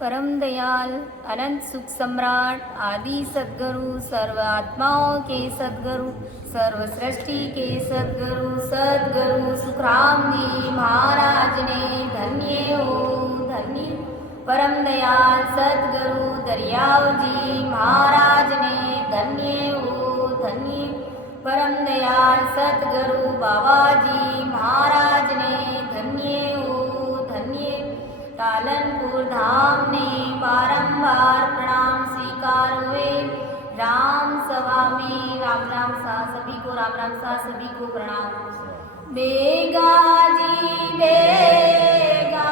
परम दयाल अनंत सुख सम्राट आदि सद्गुरु सर्व आत्माओं के सद्गुरु सर्व सृष्टि के सद्गुरु सद्गुरु सुखराम जी महाराज ने धन्य हो धन्य। परम दयाल सद्गुरु दरियाव जी महाराज ने धन्य हो धन्य। परम दयाल सद्गुरु बाबा जी महाराज ने धन्य हो धन्य। पालनपुर धाम ने बारंबार प्रणाम स्वीकार हुए। राम सभा में राम राम सा सभी को राम राम सा सभी को प्रणाम। बेगा जी बेगा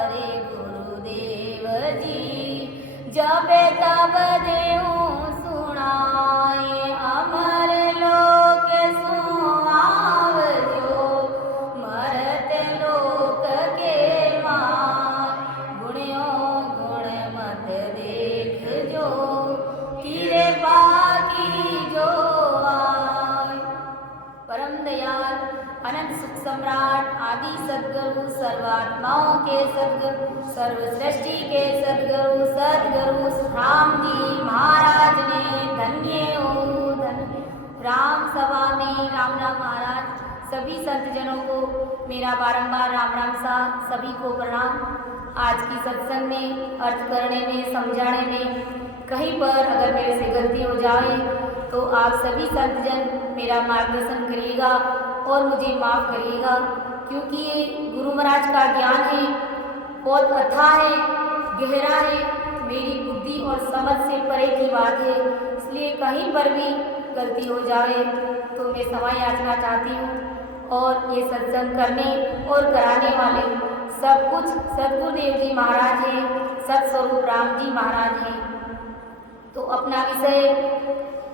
करे गुरुदेव जी। जब तब देहूँ सुनाए अमर लोक सुहावजो। मरत लोक के मान गुणों गुण मत देखजो। कृपा कीजो आय। परम दयाल अनंत सुख सम्राट आदि सद्गुरु सर्वात्माओं के सद्गुरु सर्व सृष्टि के सद्गुरु सद्गुरु राम जी महाराज ने धन्य हो धन्य। राम सभा में राम राम महाराज सभी संत जनों को मेरा बारंबार राम राम सा सभी को प्रणाम। आज की सत्संग में अर्थ करने में समझाने में कहीं पर अगर मेरे से गलती हो जाए तो आप सभी संत जन मेरा मार्गदर्शन करिएगा और मुझे माफ़ करिएगा, क्योंकि ये गुरु महाराज का ज्ञान है, बहुत अथाह है, गहरा है, मेरी बुद्धि और समझ से परे की बात है। इसलिए कहीं पर भी गलती हो जाए तो मैं क्षमा याचना चाहती हूँ। और ये सत्संग करने और कराने वाले सब कुछ सद्गुरुदेव जी महाराज हैं, सत्स्वरूप राम जी महाराज हैं। तो अपना विषय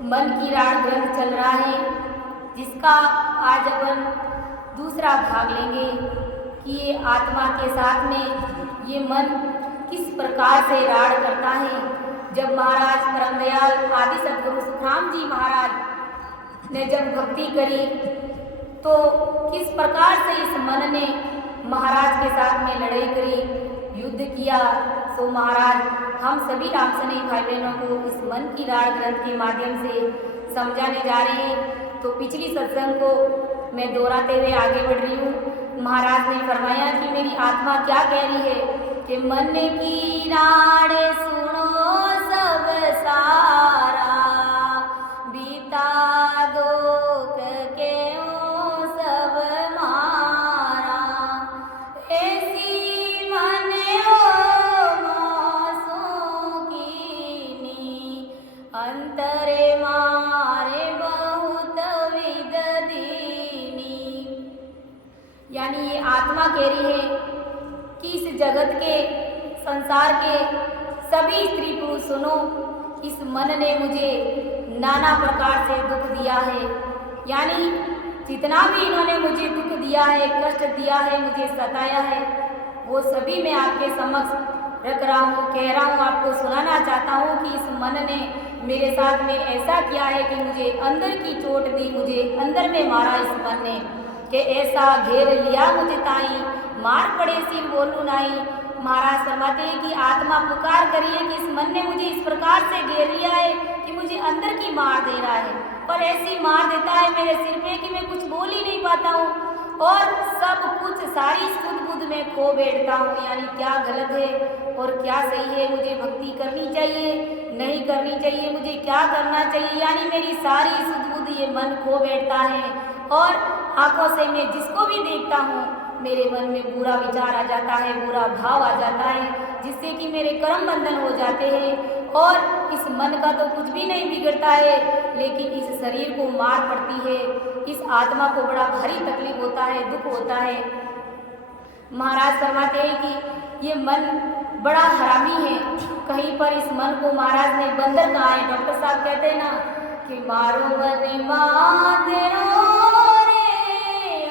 मन की राह ग्रंथ चल रहा है, जिसका आज अपन दूसरा भाग लेंगे कि ये आत्मा के साथ में ये मन किस प्रकार से राड़ करता है। जब महाराज परम दयाल आदि सद्गुरु सुखराम जी महाराज ने जब भक्ति करी तो किस प्रकार से इस मन ने महाराज के साथ में लड़ाई करी, युद्ध किया। सो महाराज हम सभी रामसनी भाई बहनों को इस मन की राड़ ग्रंथ के माध्यम से समझाने जा रहे हैं। तो पिछली सत्संग को मैं दोहराते हुए आगे बढ़ रही हूँ। महाराज ने फरमाया कि मेरी आत्मा क्या कह रही है कि मन की राड़ सुनो सब सारा, बीता दुख के ओ सब मारा। ऐसी मन हो मासूम कीनी, अंतरे मारे बहुत विद दीनी। यानी ये आत्मा कह रही है कि इस जगत के संसार के सभी स्त्री पुरुष सुनो, इस मन ने मुझे नाना प्रकार से दुख दिया है। यानी जितना भी इन्होंने मुझे दुख दिया है, कष्ट दिया है, मुझे सताया है, वो सभी मैं आपके समक्ष रख रहा हूँ, कह रहा हूँ, आपको सुनाना चाहता हूँ कि इस मन ने मेरे साथ में ऐसा किया है कि मुझे अंदर की चोट दी, मुझे अंदर में मारा इस मन ने, कि ऐसा घेर लिया मुझे ताई, मार पड़े सिर बोलू नाई। महाराज फरमाते हैं कि आत्मा पुकार करिए कि इस मन ने मुझे इस प्रकार से घेर लिया है कि मुझे अंदर की मार दे रहा है, और ऐसी मार देता है मेरे सिर पे कि मैं कुछ बोल ही नहीं पाता हूँ और सब कुछ सारी सुध बुध में खो बैठता हूँ। यानी क्या गलत है और क्या सही है, मुझे भक्ति करनी चाहिए नहीं करनी चाहिए, मुझे क्या करना चाहिए, यानी मेरी सारी सुध बुध ये मन खो बैठता है। और आंखों से मैं जिसको भी देखता हूँ मेरे मन में बुरा विचार आ जाता है, बुरा भाव आ जाता है, जिससे कि मेरे कर्म बंधन हो जाते हैं। और इस मन का तो कुछ भी नहीं बिगड़ता है, लेकिन इस शरीर को मार पड़ती है, इस आत्मा को बड़ा भारी तकलीफ होता है, दुख होता है। महाराज फरमाते हैं कि ये मन बड़ा हरामी है। कहीं पर इस मन को महाराज ने बंदर कहा है। डॉक्टर साहब कहते हैं ना कि मारो मन बांधरो रे,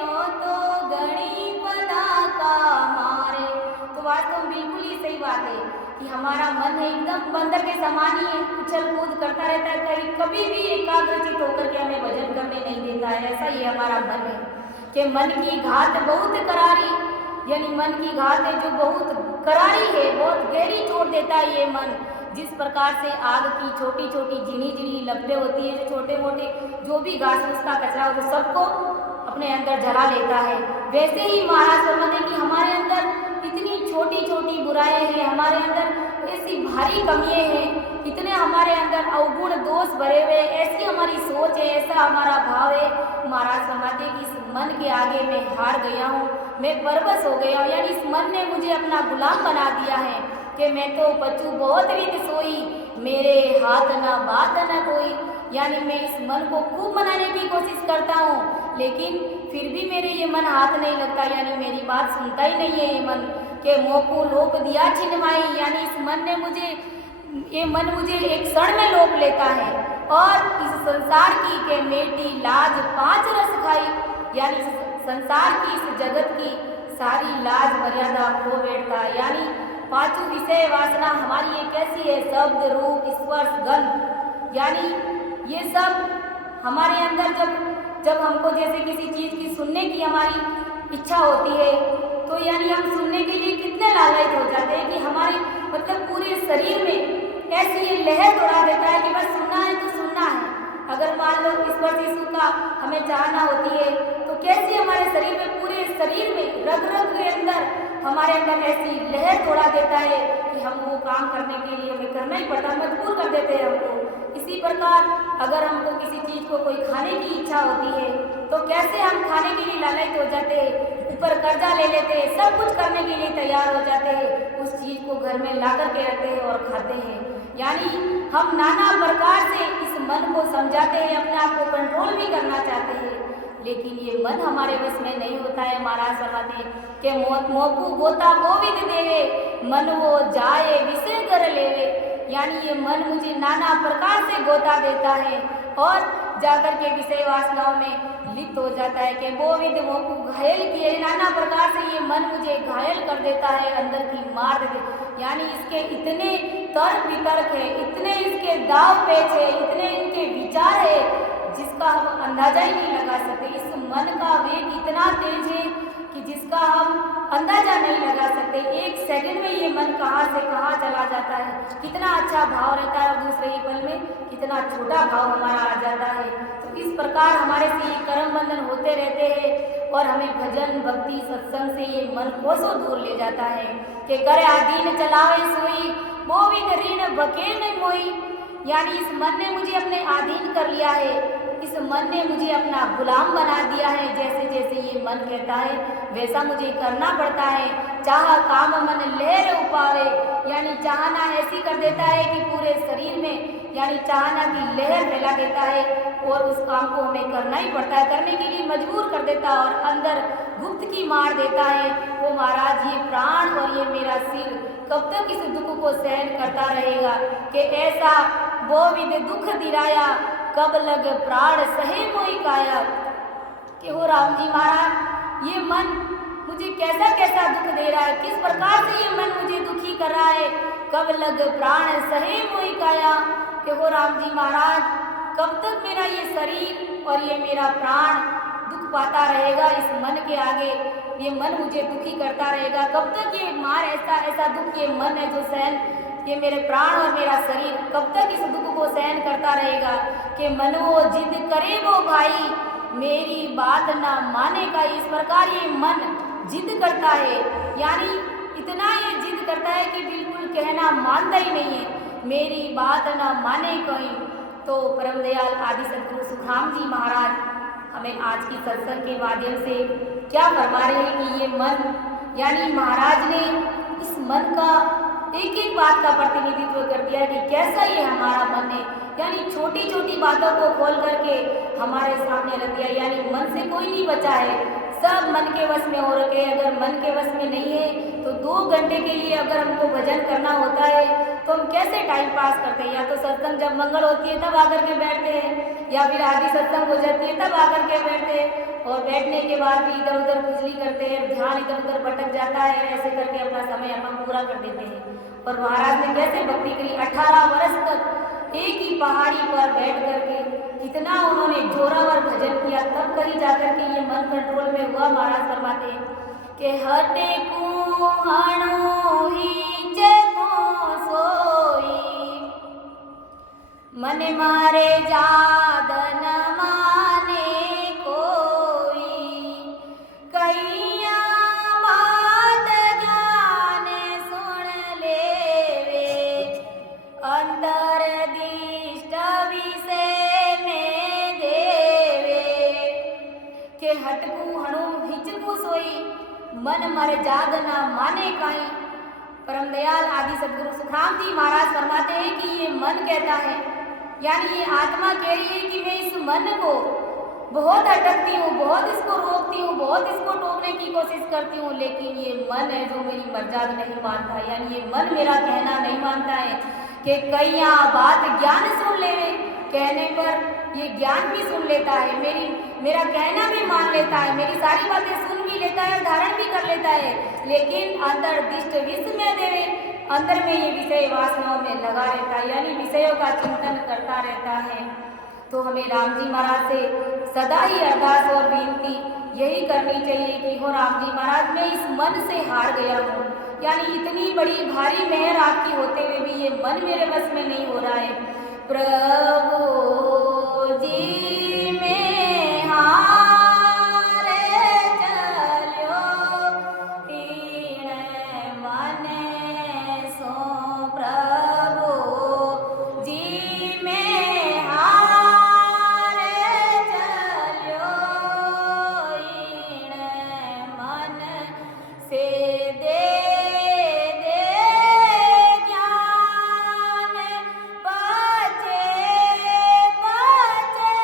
ओ तो गणी पदा का मारे। तो वास्तव में बिल्कुल ही सही बात है कि हमारा मन है एकदम बंदर के समान ही है, उछल कूद करता रहता है, कहीं कभी भी एकाग्रचित होकर के हमें भजन करने नहीं देता है। ऐसा ही हमारा मन है कि मन की घात बहुत करारी, यानी मन की घात है जो बहुत करारी है, बहुत गहरी चोट देता है ये मन। जिस प्रकार से आग की छोटी छोटी झिनी झिनी लपटें होती है, जो छोटे मोटे जो भी घास फूस का कचरा हो तो सबको अपने अंदर जला लेता है, वैसे ही महाराज फरमाते हैं कि हमारे अंदर इतनी छोटी छोटी बुराइयां हैं, हमारे अंदर ऐसी भारी कमियां हैं, इतने हमारे अंदर अवगुण दोष भरे हुए, ऐसी हमारी सोच है, ऐसा हमारा भाव है। महाराज फरमाते हैं कि इस मन के आगे मैं हार गया हूँ, मैं परवश हो गया हूँ। यानी इस मन ने मुझे अपना गुलाम बना दिया है कि मैं तो बच्चू बहुत विध सोई, मेरे हाथ न बात न कोई। यानी मैं इस मन को खूब मनाने की कोशिश करता हूँ, लेकिन फिर भी मेरे ये मन हाथ नहीं लगता, यानी मेरी बात सुनता ही नहीं है ये मन। के मोकू लोक दिया छिनमाई, यानी इस मन ने मुझे, ये मन मुझे एक क्षण में लोक लेता है और इस संसार की के मेटी लाज पांच रस खाई, यानी इस संसार की, इस जगत की सारी लाज मर्यादा खो बैठता है। यानी पांचों विषय वासना हमारी ये कैसी है, शब्द रूप स्पर्श गंध, यानी ये सब हमारे अंदर जब हमको जैसे किसी चीज़ की सुनने की हमारी इच्छा होती है तो यानी हम सुनने के लिए कितने लालयित हो जाते हैं कि हमारे मतलब पूरे शरीर में ऐसी ये लहर दौड़ा देता है कि बस सुनना है तो सुनना है। अगर मान लो स्पर्श यीशु का हमें चाहना होती है तो कैसी हमारे शरीर में, पूरे शरीर में रग रग के अंदर हमारे अंदर ऐसी लहर दौड़ा देता है कि हम वो काम करने के लिए हमें करना ही पड़ता, मजबूर कर देते हैं हमको। इसी प्रकार अगर हमको किसी चीज़ को कोई खाने की इच्छा होती है तो कैसे हम खाने के लिए लालयित हो जाते हैं, ऊपर कर्जा ले लेते हैं, सब कुछ करने के लिए तैयार हो जाते हैं, उस चीज़ को घर में ला कर के रखते हैं और खाते हैं। यानी हम नाना प्रकार से इस मन को समझाते हैं, अपने आप को कंट्रोल भी करना चाहते हैं, लेकिन ये मन हमारे बस में नहीं होता है। महाराज फरमाते हैं कि मोकू गोता गोविद देवे, मन वो जाए विषय कर लेवे, यानी ये मन मुझे नाना प्रकार से गोता देता है और जाकर के विषय वासनाओं में लिप्त हो जाता है कि गोविंद मोकू घायल किए, नाना प्रकार से ये मन मुझे घायल कर देता है, अंदर की मार देते, यानी इसके इतने तर्क वितर्क है, इतने इसके दाव पेच है, इतने इनके विचार है जिसका हम अंदाजा ही नहीं लगा सकते। इस मन का वेग इतना तेज है कि जिसका हम अंदाजा नहीं लगा सकते। एक सेकंड में ये मन कहाँ से कहाँ चला जाता है, कितना अच्छा भाव रहता है और दूसरे ही पल में कितना छोटा भाव हमारा आ जाता है। तो इस प्रकार हमारे से ये कर्म बंधन होते रहते हैं और हमें भजन भक्ति सत्संग से ये मन कोसों दूर ले जाता है कि करे आदीन चलावे सोई, गोविंद ऋण बके नहीं मोई, यानी इस मन ने मुझे अपने अधीन कर लिया है, इस मन ने मुझे अपना गुलाम बना दिया है। जैसे जैसे ये मन कहता है वैसा मुझे करना पड़ता है। चाह काम मन लहर उपावे, यानी चाहना ऐसी कर देता है कि पूरे शरीर में यानी चाहना की लहर फैला देता है और उस काम को हमें करना ही पड़ता है, करने के लिए मजबूर कर देता है और अंदर गुप्त की मार देता है। वो महाराज ये प्राण और ये मेरा सिर कब तक इस दुख को सहन करता रहेगा कि ऐसा गोविंद दुख दिलाया, कब लग प्राण सहे मोई काया, कि हो राम जी महाराज ये मन मुझे कैसा कैसा दुख दे रहा है, किस प्रकार से ये मन मुझे दुखी कर रहा है, कब लग प्राण सहे मोई काया, कि हो राम जी महाराज कब तक मेरा ये शरीर और ये मेरा प्राण दुख पाता रहेगा इस मन के आगे, ये मन मुझे दुखी करता रहेगा, कब तक ये मार ऐसा ऐसा दुख ये मन है जो सहन, ये मेरे प्राण और मेरा शरीर कब तक इस दुख को सहन करता रहेगा। कि मन वो जिद करे वो भाई, मेरी बात ना माने का, इस प्रकार ये मन जिद करता है, यानी इतना ये जिद करता है कि बिल्कुल कहना मानता ही नहीं है, मेरी बात ना माने कोई। तो परम दयाल आदि सद्गुरु सुखराम जी महाराज हमें आज की सत्संग के माध्यम से क्या फरमा रहे हैं कि ये मन, यानी महाराज ने इस मन का एक एक बात का प्रतिनिधित्व कर दिया कि कैसा ये हमारा मन है, यानी छोटी छोटी बातों को खोल करके हमारे सामने रख दिया। यानी मन से कोई नहीं बचा है, सब मन के वश में हो रखे हैं। अगर मन के वश में नहीं है तो 2 घंटे के लिए अगर हमको भजन करना होता है तो हम कैसे टाइम पास करते हैं, या तो सत्संग जब मंगल होती है तब आकर के बैठते हैं, या फिर आदि सत्संग हो जाती है तब आकर के बैठते हैं, और बैठने के बाद भी इधर उधर कुचली करते हैं, ध्यान इधर उधर भटक जाता है, ऐसे करके अपना समय अपन पूरा कर देते हैं। और महाराज ने कैसे भक्ति करी, 18 वर्ष तक एक ही पहाड़ी पर बैठ करके इतना उन्होंने जोरावर भजन किया, तब कहीं जाकर के ये मन कंट्रोल में हुआ। महाराज फरमाते हैं कि हटे कुहाणो ही जगो सोई, मन मारे जादन माने कोई, कैया बात ज्ञान सुन लेवे, अंतर दिष्ट विषय में देवे, के हटकू हणु हिचकू सोई, मन मर जाग न माने काई। परम दयाल आदि सद्गुरु सुखराम जी महाराज फरमाते हैं कि ये मन कहता है, यानी ये आत्मा कह रही है कि मैं इस मन को बहुत अटकती हूँ, बहुत इसको रोकती हूँ, बहुत इसको टोकने की कोशिश करती हूँ, लेकिन ये मन है जो मेरी मर्यादा नहीं मानता, यानी ये मन मेरा कहना नहीं मानता है कि कैया बात ज्ञान सुन ले, कहने पर ये ज्ञान भी सुन लेता है, मेरा कहना भी मान लेता है, मेरी सारी बातें सुन भी लेता है, धारण भी कर लेता है, लेकिन अंतर्दिष्ट विस्मय देवे, अंदर में ये विषय वासनाओं में लगा रहता है, यानी विषयों का चिंतन करता रहता है। तो हमें राम जी महाराज से सदा ही अरदास और विनती यही करनी चाहिए कि हो राम जी महाराज, मैं इस मन से हार गया हूँ, यानी इतनी बड़ी भारी मेहर आपकी होते हुए भी ये मन मेरे बस में नहीं हो रहा है। प्रभु जी में हारे चलो तीन मन सो, प्रभु जी में हारे चलो इन मन से दे ज्ञान, बचे बचे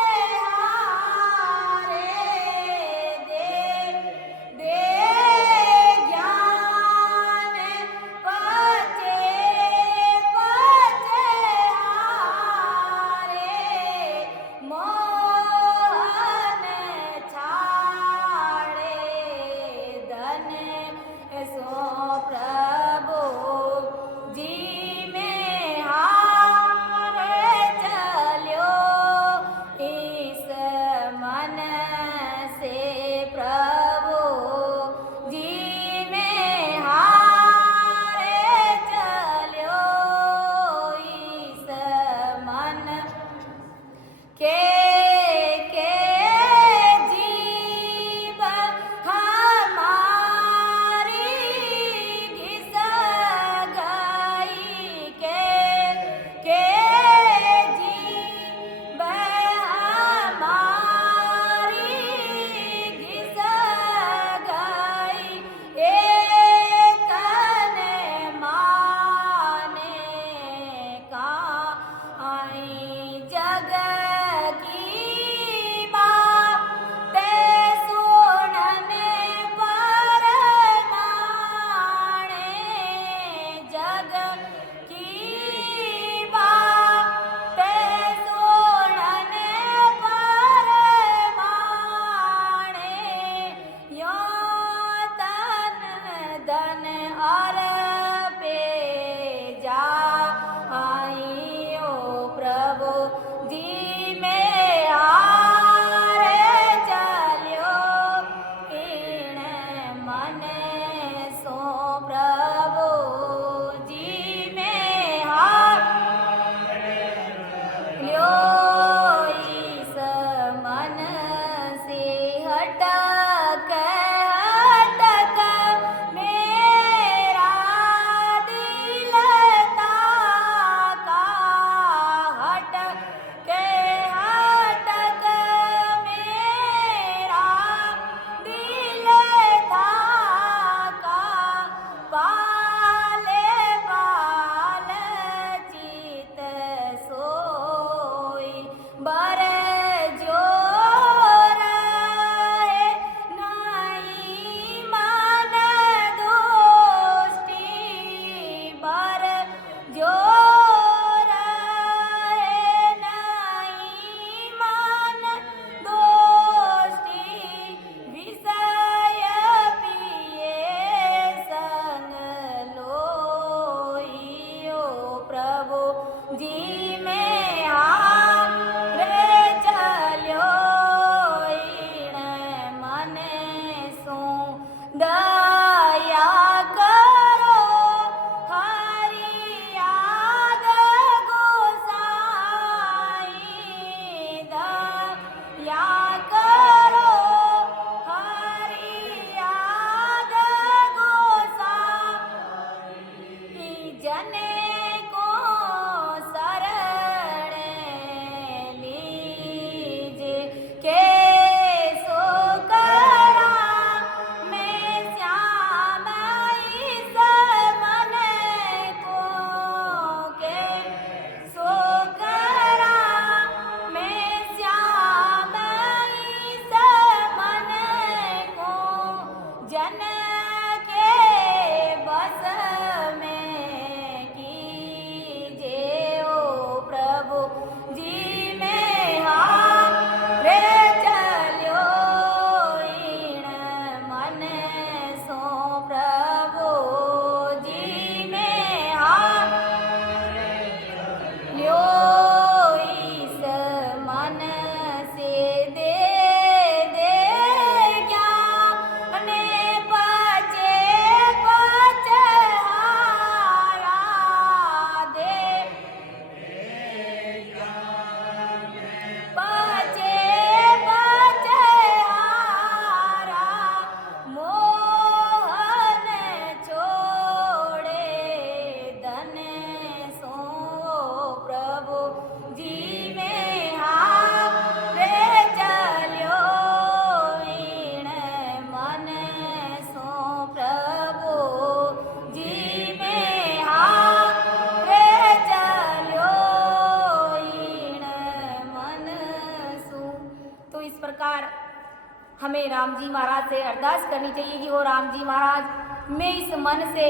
हमें राम जी महाराज से अरदास करनी चाहिए कि हो राम जी महाराज, मैं इस मन से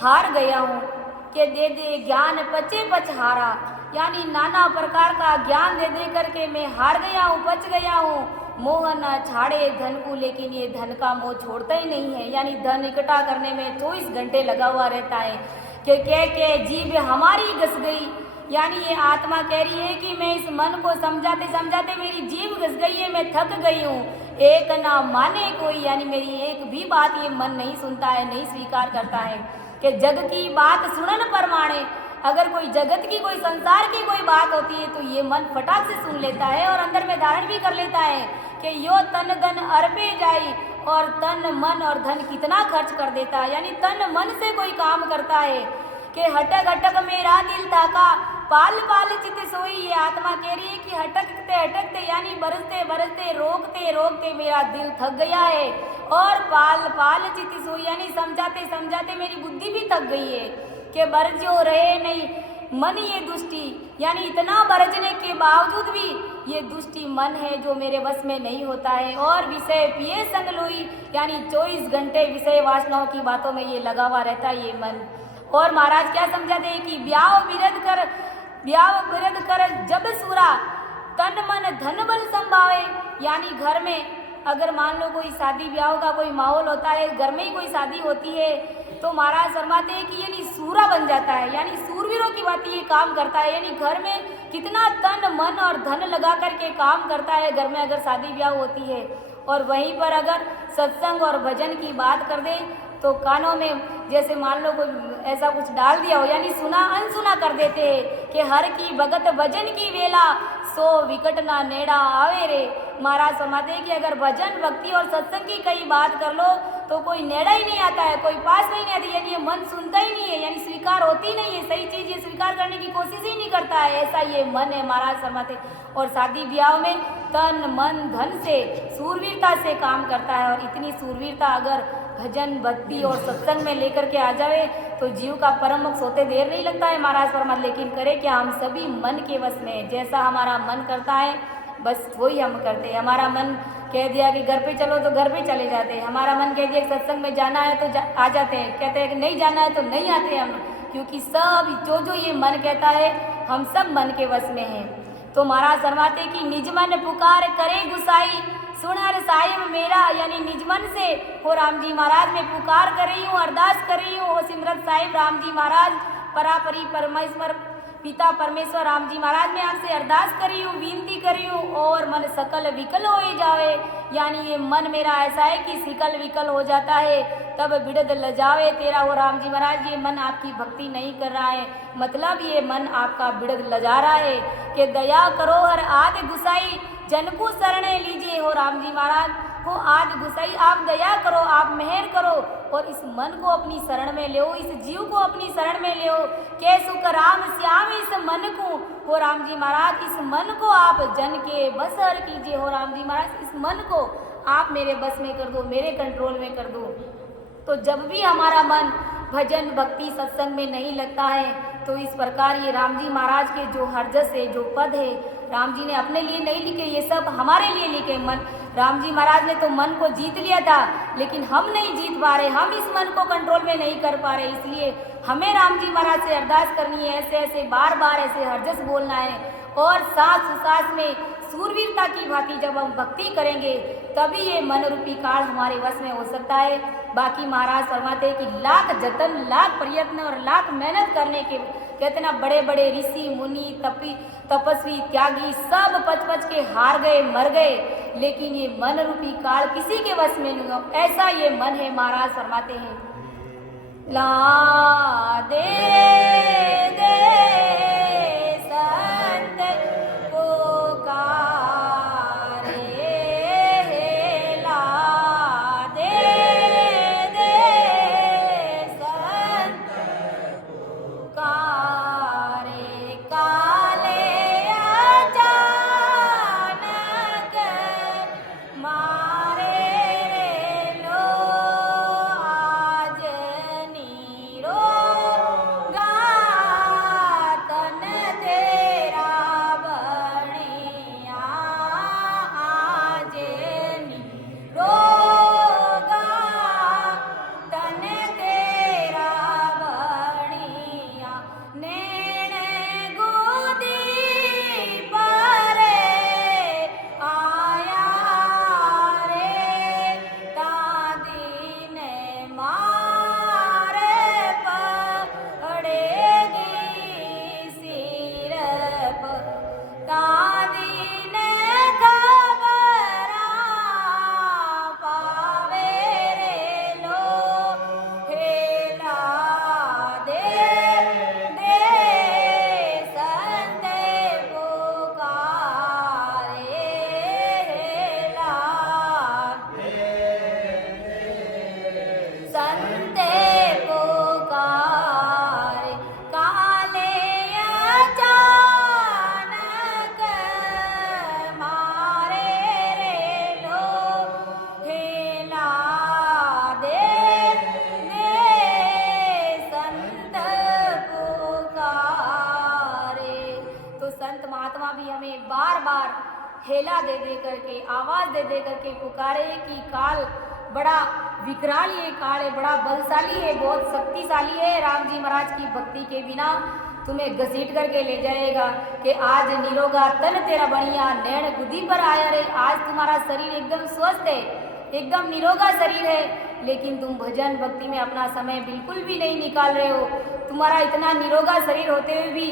हार गया हूँ कि दे दे ज्ञान पचे पचहारा, यानी नाना प्रकार का ज्ञान दे दे करके मैं हार गया हूँ, पच गया हूँ। मोह न छाड़े धन को, लेकिन ये धन का मोह छोड़ता ही नहीं है, यानी धन इकट्ठा करने में 24 घंटे लगा हुआ रहता है कि कह के जीभ हमारी घस गई, यानी ये आत्मा कह रही है कि मैं इस मन को समझाते समझाते मेरी जीभ घस गई है, मैं थक गई हूँ। एक ना माने कोई, यानी मेरी एक भी बात ये मन नहीं सुनता है, नहीं स्वीकार करता है कि जग की बात सुनन परमाणे, अगर कोई जगत की, कोई संसार की कोई बात होती है तो ये मन फटाक से सुन लेता है और अंदर में धारण भी कर लेता है कि यो तन धन अर्पे जाई, और तन मन और धन कितना खर्च कर देता है, यानी तन मन से कोई काम करता है कि हटक हटक मेरा दिल थाका, पाल पाल चित सोई। ये आत्मा कह रही है कि हटकते हटकते, यानी बरसते बरसते, रोकते रोकते मेरा दिल थक गया है, और पाल पाल चित सोई, यानी समझाते समझाते मेरी बुद्धि भी थक गई है कि बरजो रहे नहीं मन ये दुष्टि, यानी इतना बरजने के बावजूद भी ये दुष्टि मन है जो मेरे वश में नहीं होता है। और विषय पिए संग लोई, यानी 24 घंटे विषय वासनाओं की बातों में ये लगा हुआ रहता है ये मन। और महाराज क्या समझाते हैं कि ब्याह विरध कर जब सूरा, तन मन धन बल संभावे, यानी घर में अगर मान लो कोई शादी ब्याह का कोई माहौल होता है, घर में ही कोई शादी होती है, तो महाराज फरमाते हैं कि यानी सूरा बन जाता है, यानी सूरवीरों की बात ये काम करता है, यानी घर में कितना तन मन और धन लगा करके काम करता है घर में अगर शादी ब्याह होती है। और वहीं पर अगर सत्संग और भजन की बात कर दे तो कानों में जैसे मान लो कोई ऐसा कुछ डाल दिया हो, यानी सुना अनसुना कर देते हैं कि हर की भगत भजन की वेला, सो विकट ना नेड़ा आवे रे। महाराज फरमाते हैं कि अगर भजन भक्ति और सत्संग की कई बात कर लो तो कोई नेड़ा ही नहीं आता है, कोई पास में ही नहीं आती, यानी ये मन सुनता ही नहीं है, यानी स्वीकार होती नहीं है, सही चीज़ ये स्वीकार करने की कोशिश ही नहीं करता है, ऐसा ये मन है। महाराज फरमाते और शादी ब्याह में तन मन धन से सूरवीरता से काम करता है, और इतनी सूरवीरता अगर भजन भक्ति और सत्संग में लेकर के आ जावे तो जीव का परम मोक्ष होते देर नहीं लगता है। महाराज फरमाते लेकिन करे क्या, हम सभी मन के वश में, जैसा हमारा मन करता है बस वही हम करते हैं। हमारा मन कह दिया कि घर पे चलो तो घर पे चले जाते हैं, हमारा मन कह दिया कि सत्संग में जाना है तो आ जाते हैं, कहते हैं कि नहीं जाना है तो नहीं आते हम, क्योंकि सब जो ये मन कहता है हम सब मन के वश में हैं। तो महाराज फरमाते कि निज मन पुकार करे गुसाई, सुन हर साहिब मेरा, यानी निज मन से हो राम जी महाराज मैं पुकार कर रही हूँ, अरदास कर रही हूँ, हो सिमरत साहिब राम जी महाराज परापरी परमेश्वर पिता परमेश्वर राम जी महाराज मैं आपसे अरदास करी हूँ, विनती करी हूँ, और मन सकल विकल हो ही जावे, यानी ये मन मेरा ऐसा है कि सिकल विकल हो जाता है, तब बिड़द लजावे तेरा। हो राम जी महाराज ये मन आपकी भक्ति नहीं कर रहा है, मतलब ये मन आपका बिड़द लजा रहा है कि दया करो हर आदि गुसाई, जन को शरण लीजिए। हो राम जी महाराज को आदि गुसाई आप दया करो, आप मेहर करो, और इस मन को अपनी शरण में ले, इस जीव को अपनी शरण में ले, के सुख राम श्याम इस मन को। हो राम जी महाराज इस मन को आप जन के बस हर कीजिए। हो राम जी महाराज इस मन को आप मेरे बस में कर दो, मेरे कंट्रोल में कर दो। तो जब भी हमारा मन भजन भक्ति सत्संग में नहीं लगता है तो इस प्रकार ये राम जी महाराज के जो हरजस है, जो पद है, राम जी ने अपने लिए नहीं लिखे, ये सब हमारे लिए लिखे। मन राम जी महाराज ने तो मन को जीत लिया था, लेकिन हम नहीं जीत पा रहे, हम इस मन को कंट्रोल में नहीं कर पा रहे, इसलिए हमें राम जी महाराज से अरदास करनी है, ऐसे ऐसे बार बार ऐसे हरजस बोलना है, और सांस सांस में सूरवीरता की भांति जब हम भक्ति करेंगे तभी ये मन रूपी काल हमारे वश में हो सकता है। बाकी महाराज फरमाते हैं कि लाख जतन, लाख प्रयत्न और लाख मेहनत करने के कहते ना, बड़े बड़े ऋषि मुनि तपस्वी त्यागी सब पच पच के हार गए, मर गए, लेकिन ये मन रूपी काल किसी के वश में नहीं हो, ऐसा ये मन है। महाराज फरमाते हैं ला दे दे संत पुकारे, ला दे दे संत पुकारे, काले अचानक मारे रे लो आज नीरो हेला दे दे करके, आवाज दे दे करके पुकारे कि काल बड़ा विकराल ये काल है, बड़ा बलशाली है, बहुत शक्तिशाली है, राम जी महाराज की भक्ति के बिना तुम्हें घसीट करके ले जाएगा कि आज निरोगा तन तेरा बढ़िया, नैन गुदी पर आया रे। आज तुम्हारा शरीर एकदम स्वस्थ है, एकदम निरोगा शरीर है, लेकिन तुम भजन भक्ति में अपना समय बिल्कुल भी नहीं निकाल रहे हो। तुम्हारा इतना निरोगा शरीर होते हुए भी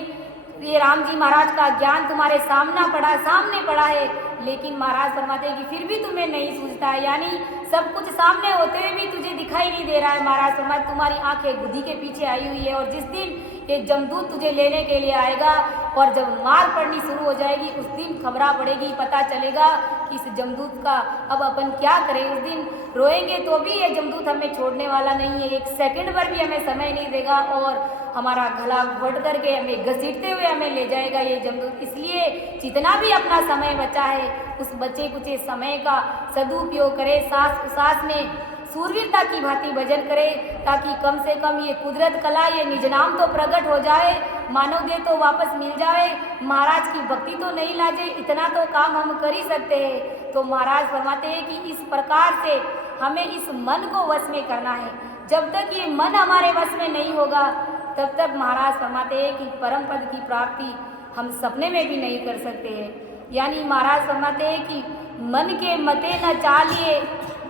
ये राम जी महाराज का ज्ञान तुम्हारे सामने पड़ा है, लेकिन महाराज फरमाते हैं कि फिर भी तुम्हें नहीं सूझता है, यानी सब कुछ सामने होते हुए भी तुझे दिखाई नहीं दे रहा है। महाराज फरमाते तुम्हारी आंखें गुदी के पीछे आई हुई है, और जिस दिन ये जमदूत तुझे लेने के लिए आएगा और जब मार पड़नी शुरू हो जाएगी, उस दिन खबरा पड़ेगी, पता चलेगा कि इस जमदूत का अब अपन क्या करें। उस दिन रोएंगे तो भी ये जमदूत हमें छोड़ने वाला नहीं है, एक सेकंड पर भी हमें समय नहीं देगा और हमारा गला घोट करके हमें घसीटते हुए हमें ले जाएगा ये जमदूत। इसलिए जितना भी अपना समय बचा है उस बचे कुचे समय का सदुपयोग करे, सांस में सूरवीरता की भांति भजन करे, ताकि कम से कम ये कुदरत कला, ये निज नाम तो प्रकट हो जाए, मानव देह तो वापस मिल जाए, महाराज की भक्ति तो नहीं लाजे, इतना तो काम हम कर ही सकते हैं। तो महाराज फरमाते हैं कि इस प्रकार से हमें इस मन को वश में करना है। जब तक ये मन हमारे वश में नहीं होगा तब तक महाराज फरमाते हैं कि परम पद की प्राप्ति हम सपने में भी नहीं कर सकते हैं। यानी महाराज फरमाते हैं कि मन के मते न चालिए,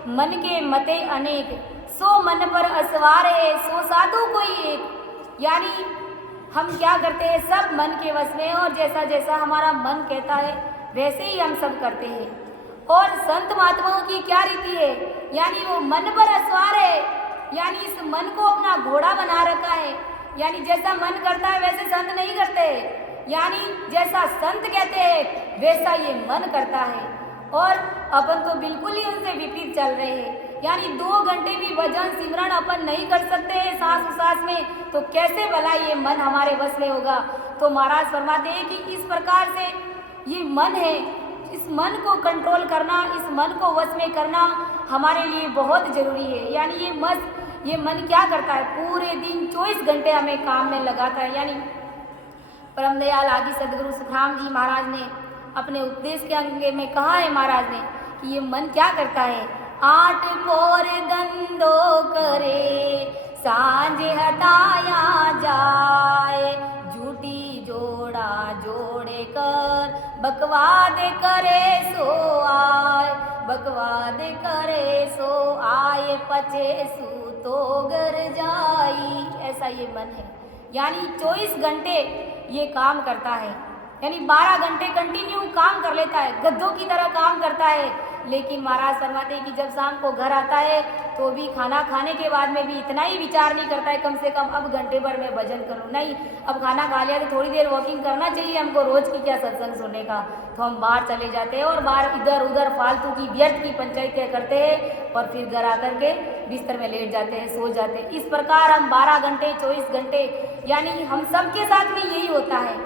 मन के मते अनेक, सो मन पर असवार है, सो साधु कोई एक। यानी हम क्या करते हैं, सब मन के वश में, और जैसा जैसा हमारा मन कहता है वैसे ही हम सब करते हैं। और संत महात्माओं की क्या रीति है, यानी वो मन पर असवार है, यानी इस मन को अपना घोड़ा बना रखा है, यानी जैसा मन करता है वैसे संत नहीं करते, यानी जैसा संत कहते हैं वैसा ये मन करता है, और अपन तो बिल्कुल ही उनसे विपरीत चल रहे हैं। यानी 2 घंटे भी भजन सिमरन अपन नहीं कर सकते हैं सांस उसास में, तो कैसे भला ये मन हमारे बस में होगा। तो महाराज फरमाते हैं कि इस प्रकार से ये मन है, इस मन को कंट्रोल करना, इस मन को वश में करना हमारे लिए बहुत जरूरी है। यानी ये मन क्या करता है, पूरे दिन 24 घंटे हमें काम में लगाता है। यानी परम दयाल आदि सदगुरु सुखराम जी महाराज ने अपने उपदेश के अंग में कहा है महाराज ने कि ये मन क्या करता है, 8 पोर दंदो करे, सांझ हताया जाए, झूठी जोड़ा जोड़े कर, बकवाद करे सो आए, बकवाद करे सो आए, पचे सू तो घर जाई। ऐसा ये मन है, यानी 24 घंटे ये काम करता है, यानी 12 घंटे कंटिन्यू काम कर लेता है, गद्धों की तरह काम करता है। लेकिन महाराज फरमाते हैं कि जब शाम को घर आता है तो भी खाना खाने के बाद में भी इतना ही विचार नहीं करता है कम से कम अब घंटे भर में भजन करूं, नहीं, अब खाना खा लिया तो थोड़ी देर वॉकिंग करना चाहिए हमको, रोज की क्या सत्संग सुनने का। तो हम बाहर चले जाते हैं और बाहर इधर उधर फालतू की व्यर्थ की पंचायतें करते हैं और फिर घर आकर के बिस्तर में लेट जाते हैं, सो जाते हैं। इस प्रकार हम 12 घंटे 24 घंटे, यानी हम सबके साथ में यही होता है।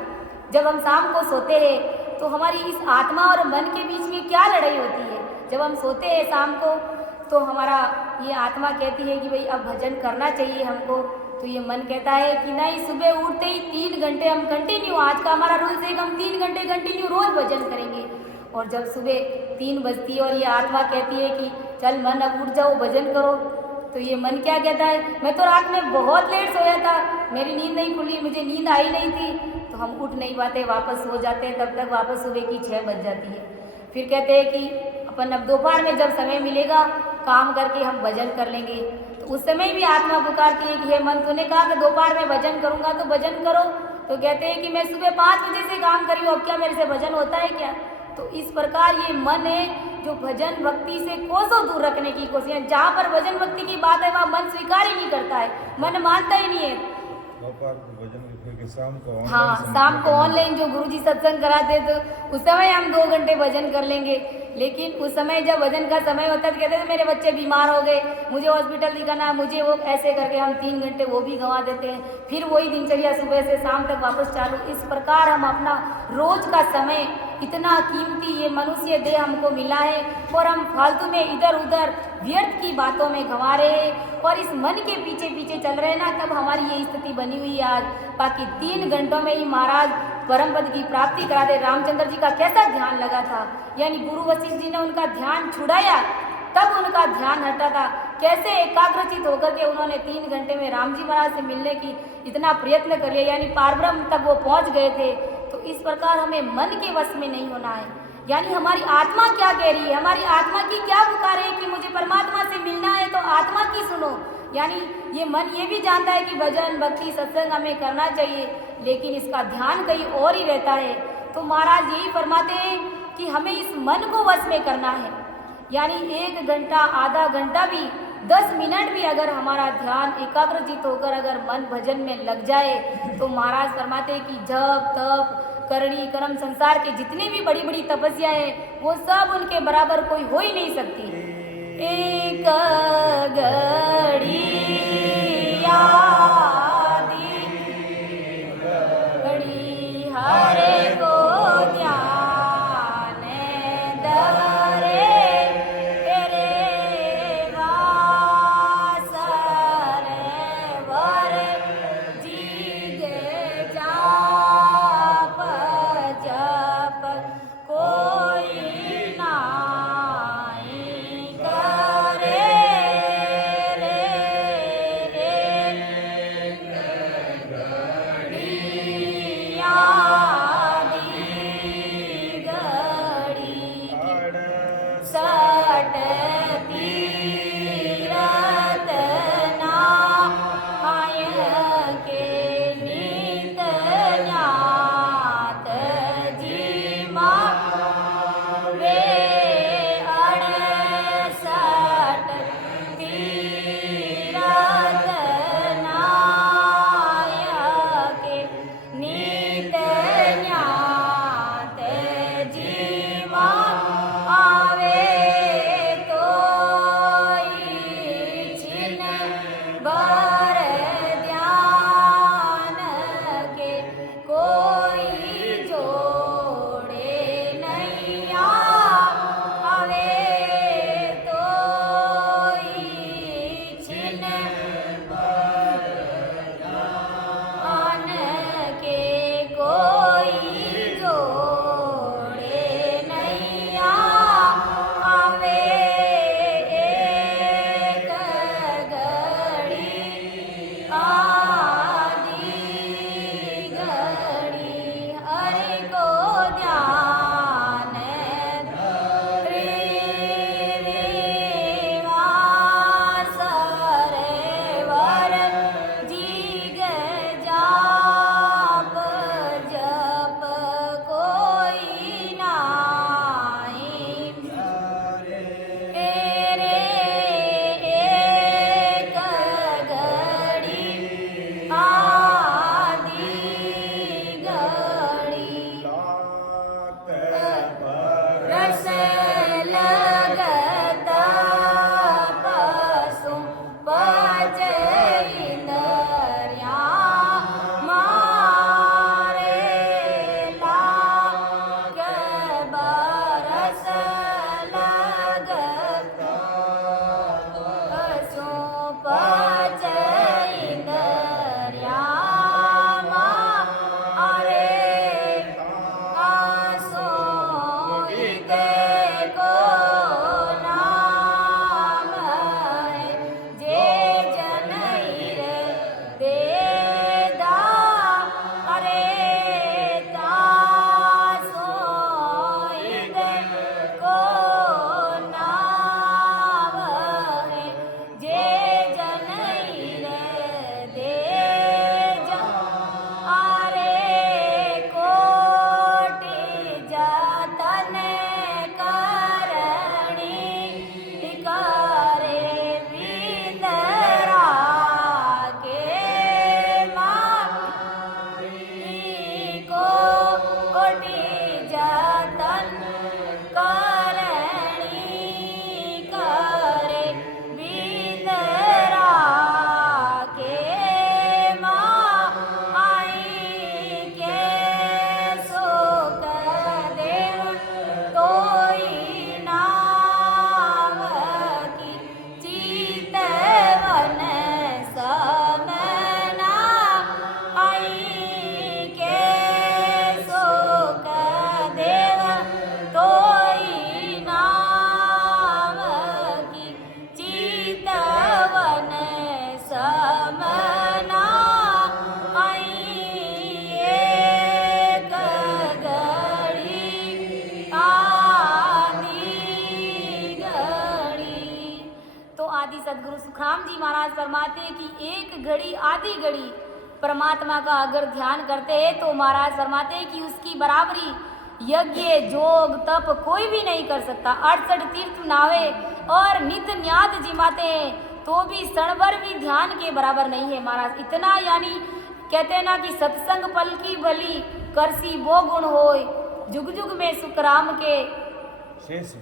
जब हम शाम को सोते हैं तो हमारी इस आत्मा और मन के बीच में क्या लड़ाई होती है। जब हम सोते हैं शाम को तो हमारा ये आत्मा कहती है कि भाई अब भजन करना चाहिए हमको, तो ये मन कहता है कि नहीं, सुबह उठते ही 3 घंटे हम कंटिन्यू, आज का हमारा रूल्स है कि हम 3 घंटे कंटिन्यू रोज भजन करेंगे। और जब सुबह 3 बजती है और ये आत्मा कहती है कि चल मन अब उठ जाओ भजन करो, तो ये मन क्या कहता है, मैं तो रात में बहुत लेट सोया था, मेरी नींद नहीं खुली, मुझे नींद आई नहीं थी, तो हम उठ नहीं पाते, वापस सो जाते हैं। तब तक वापस सुबह की 6 बज जाती है। फिर कहते हैं कि अपन अब दोपहर में जब समय मिलेगा काम करके हम भजन कर लेंगे। तो उस समय भी आत्मा पुकारती है कि हे मन, तूने कहा कि दोपहर में भजन करूंगा तो भजन करो। तो कहते हैं कि मैं सुबह 5 बजे से काम करी हूँ, अब क्या मेरे से भजन होता है क्या। तो इस प्रकार ये मन है जो भजन भक्ति से कोसों दूर रखने की कोशिश है। जहाँ पर भजन भक्ति की बात है वहाँ मन स्वीकार ही नहीं करता है, मन मानता ही नहीं है। शाम को ऑनलाइन जो गुरुजी सत्संग कराते तो उस समय हम 2 घंटे भजन कर लेंगे, लेकिन उस समय जब भजन का समय होता है तो कहते थे मेरे बच्चे बीमार हो गए, मुझे हॉस्पिटल दिखाना, मुझे वो, ऐसे करके हम 3 घंटे वो भी गंवा देते हैं। फिर वही दिनचर्या सुबह से शाम तक वापस चालू। इस प्रकार हम अपना रोज का समय इतना कीमती ये मनुष्य देह हमको मिला है और हम फालतू में इधर उधर व्यर्थ की बातों में गंवा रहे हैं और इस मन के पीछे पीछे चल रहे हैं ना, तब हमारी ये स्थिति बनी हुई है आज। बाकी 3 घंटों में ही महाराज परम पद की प्राप्ति करा दे। रामचंद्र जी का कैसा ध्यान लगा था, यानी गुरु वशिष्ठ जी ने उनका ध्यान छुड़ाया तब उनका ध्यान हटा था। कैसे एकाग्रचित होकर के उन्होंने 3 घंटे में राम जी महाराज से मिलने की इतना प्रयत्न कर लिया, यानी पारब्रह्म तक वो पहुंच गए थे। तो इस प्रकार हमें मन के वश में नहीं होना है। यानी हमारी आत्मा क्या कह रही है, हमारी आत्मा की क्या पुकार है कि मुझे परमात्मा से मिलना है, तो आत्मा की सुनो। यानी ये मन ये भी जानता है कि भजन भक्ति सत्संग हमें करना चाहिए, लेकिन इसका ध्यान कहीं और ही रहता है। तो महाराज यही फरमाते हैं कि हमें इस मन को वश में करना है। यानी 1 घंटा आधा घंटा भी 10 मिनट भी अगर हमारा ध्यान एकाग्रचित होकर अगर मन भजन में लग जाए तो महाराज फरमाते हैं कि जप तप करणी कर्म संसार के जितनी भी बड़ी बड़ी तपस्या है वो सब उनके बराबर कोई हो ही नहीं सकती। एक घड़ी आदि घड़ी हरे को ध्यान धरे तेरे वासर वर जीगे जाप जप कोई नाई करे रे फरमाते कि एक घड़ी आधी घड़ी परमात्मा का अगर ध्यान करते हैं तो महाराज फरमाते कि उसकी बराबरी यज्ञ जोग तप कोई भी नहीं कर सकता। 68 तीर्थ नावे और नित न्याद जिमाते हैं तो भी क्षण भर भी ध्यान के बराबर नहीं है महाराज। इतना यानी कहते हैं ना कि सत्संग पल की भली करसी वो गुण होय, जुग जुग में सुख राम के शेष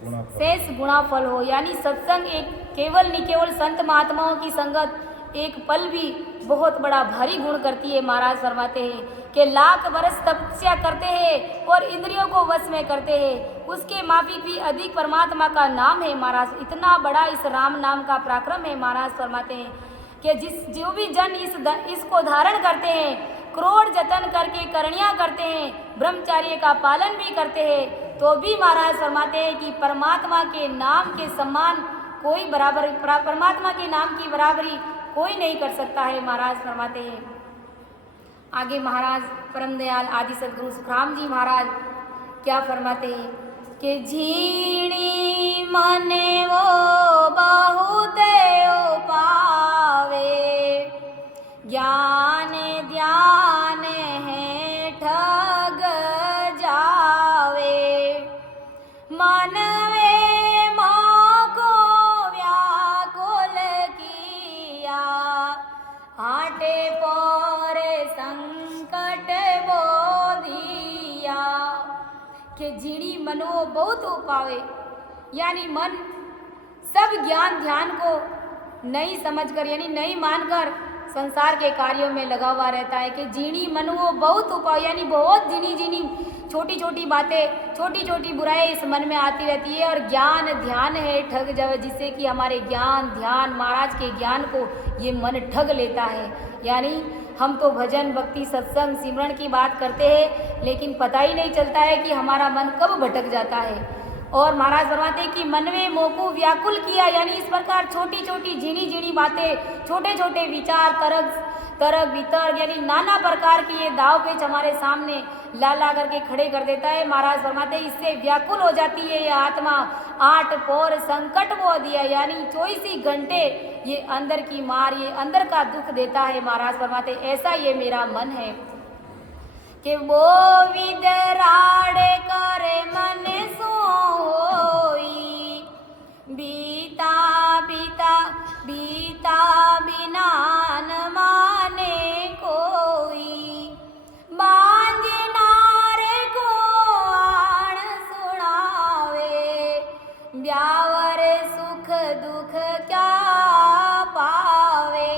गुणा फल हो। यानी सत्संग एक केवल नहीं केवल संत महात्माओं की संगत एक पल भी बहुत बड़ा भारी गुण करती है। महाराज फरमाते हैं कि लाख बरस तपस्या करते हैं और इंद्रियों को वश में करते हैं, उसके माफिक भी अधिक परमात्मा का नाम है। महाराज इतना बड़ा इस राम नाम का पराक्रम है। महाराज फरमाते हैं कि जो भी जन इसको धारण करते हैं, करोड़ जतन करके करणियाँ करते हैं, ब्रह्मचार्य का पालन भी करते हैं, तो भी महाराज फरमाते हैं कि परमात्मा के नाम के समान कोई बराबर परमात्मा के नाम की बराबरी कोई नहीं कर सकता है। महाराज फरमाते हैं आगे महाराज परम दयाल आदि सदगुरु सुखराम जी महाराज क्या फरमाते हैं कि झीणी मने वो बहुत पावे, ज्ञान ध्यान है ठग जावे, मन में मोको व्याकुल किया, आटे पर संकट बोधिया। कि झीणी मनो बहुत हो पावे, यानी मन सब ज्ञान ध्यान को नहीं समझकर यानी नहीं मानकर संसार के कार्यों में लगा हुआ रहता है। कि झीणी मन वो बहुत उपाय यानी बहुत झीणी छोटी छोटी बातें छोटी छोटी बुराई इस मन में आती रहती है और ज्ञान ध्यान है ठग जावे, जिससे कि हमारे ज्ञान ध्यान महाराज के ज्ञान को ये मन ठग लेता है। यानी हम तो भजन भक्ति सत्संग सिमरण की बात करते हैं लेकिन पता ही नहीं चलता है कि हमारा मन कब भटक जाता है। और महाराज फरमाते हैं कि मन में मोको व्याकुल किया, यानी इस प्रकार छोटी छोटी झीणी बातें छोटे छोटे विचार तरक वितर्क यानी नाना प्रकार की ये दाव पेच हमारे सामने ला करके खड़े कर देता है। महाराज फरमाते हैं इससे व्याकुल हो जाती है ये आत्मा, 8 पौर संकट वो दिया, यानी 24 घंटे ये अंदर की मार ये अंदर का दुख देता है। महाराज फरमाते ऐसा ये मेरा मन है कि वो विदराड़ करे मन सोई, बीता बिना न माने कोई, बांझ नारे को आण सुनावे, ब्यावर सुख दुख क्या पावे।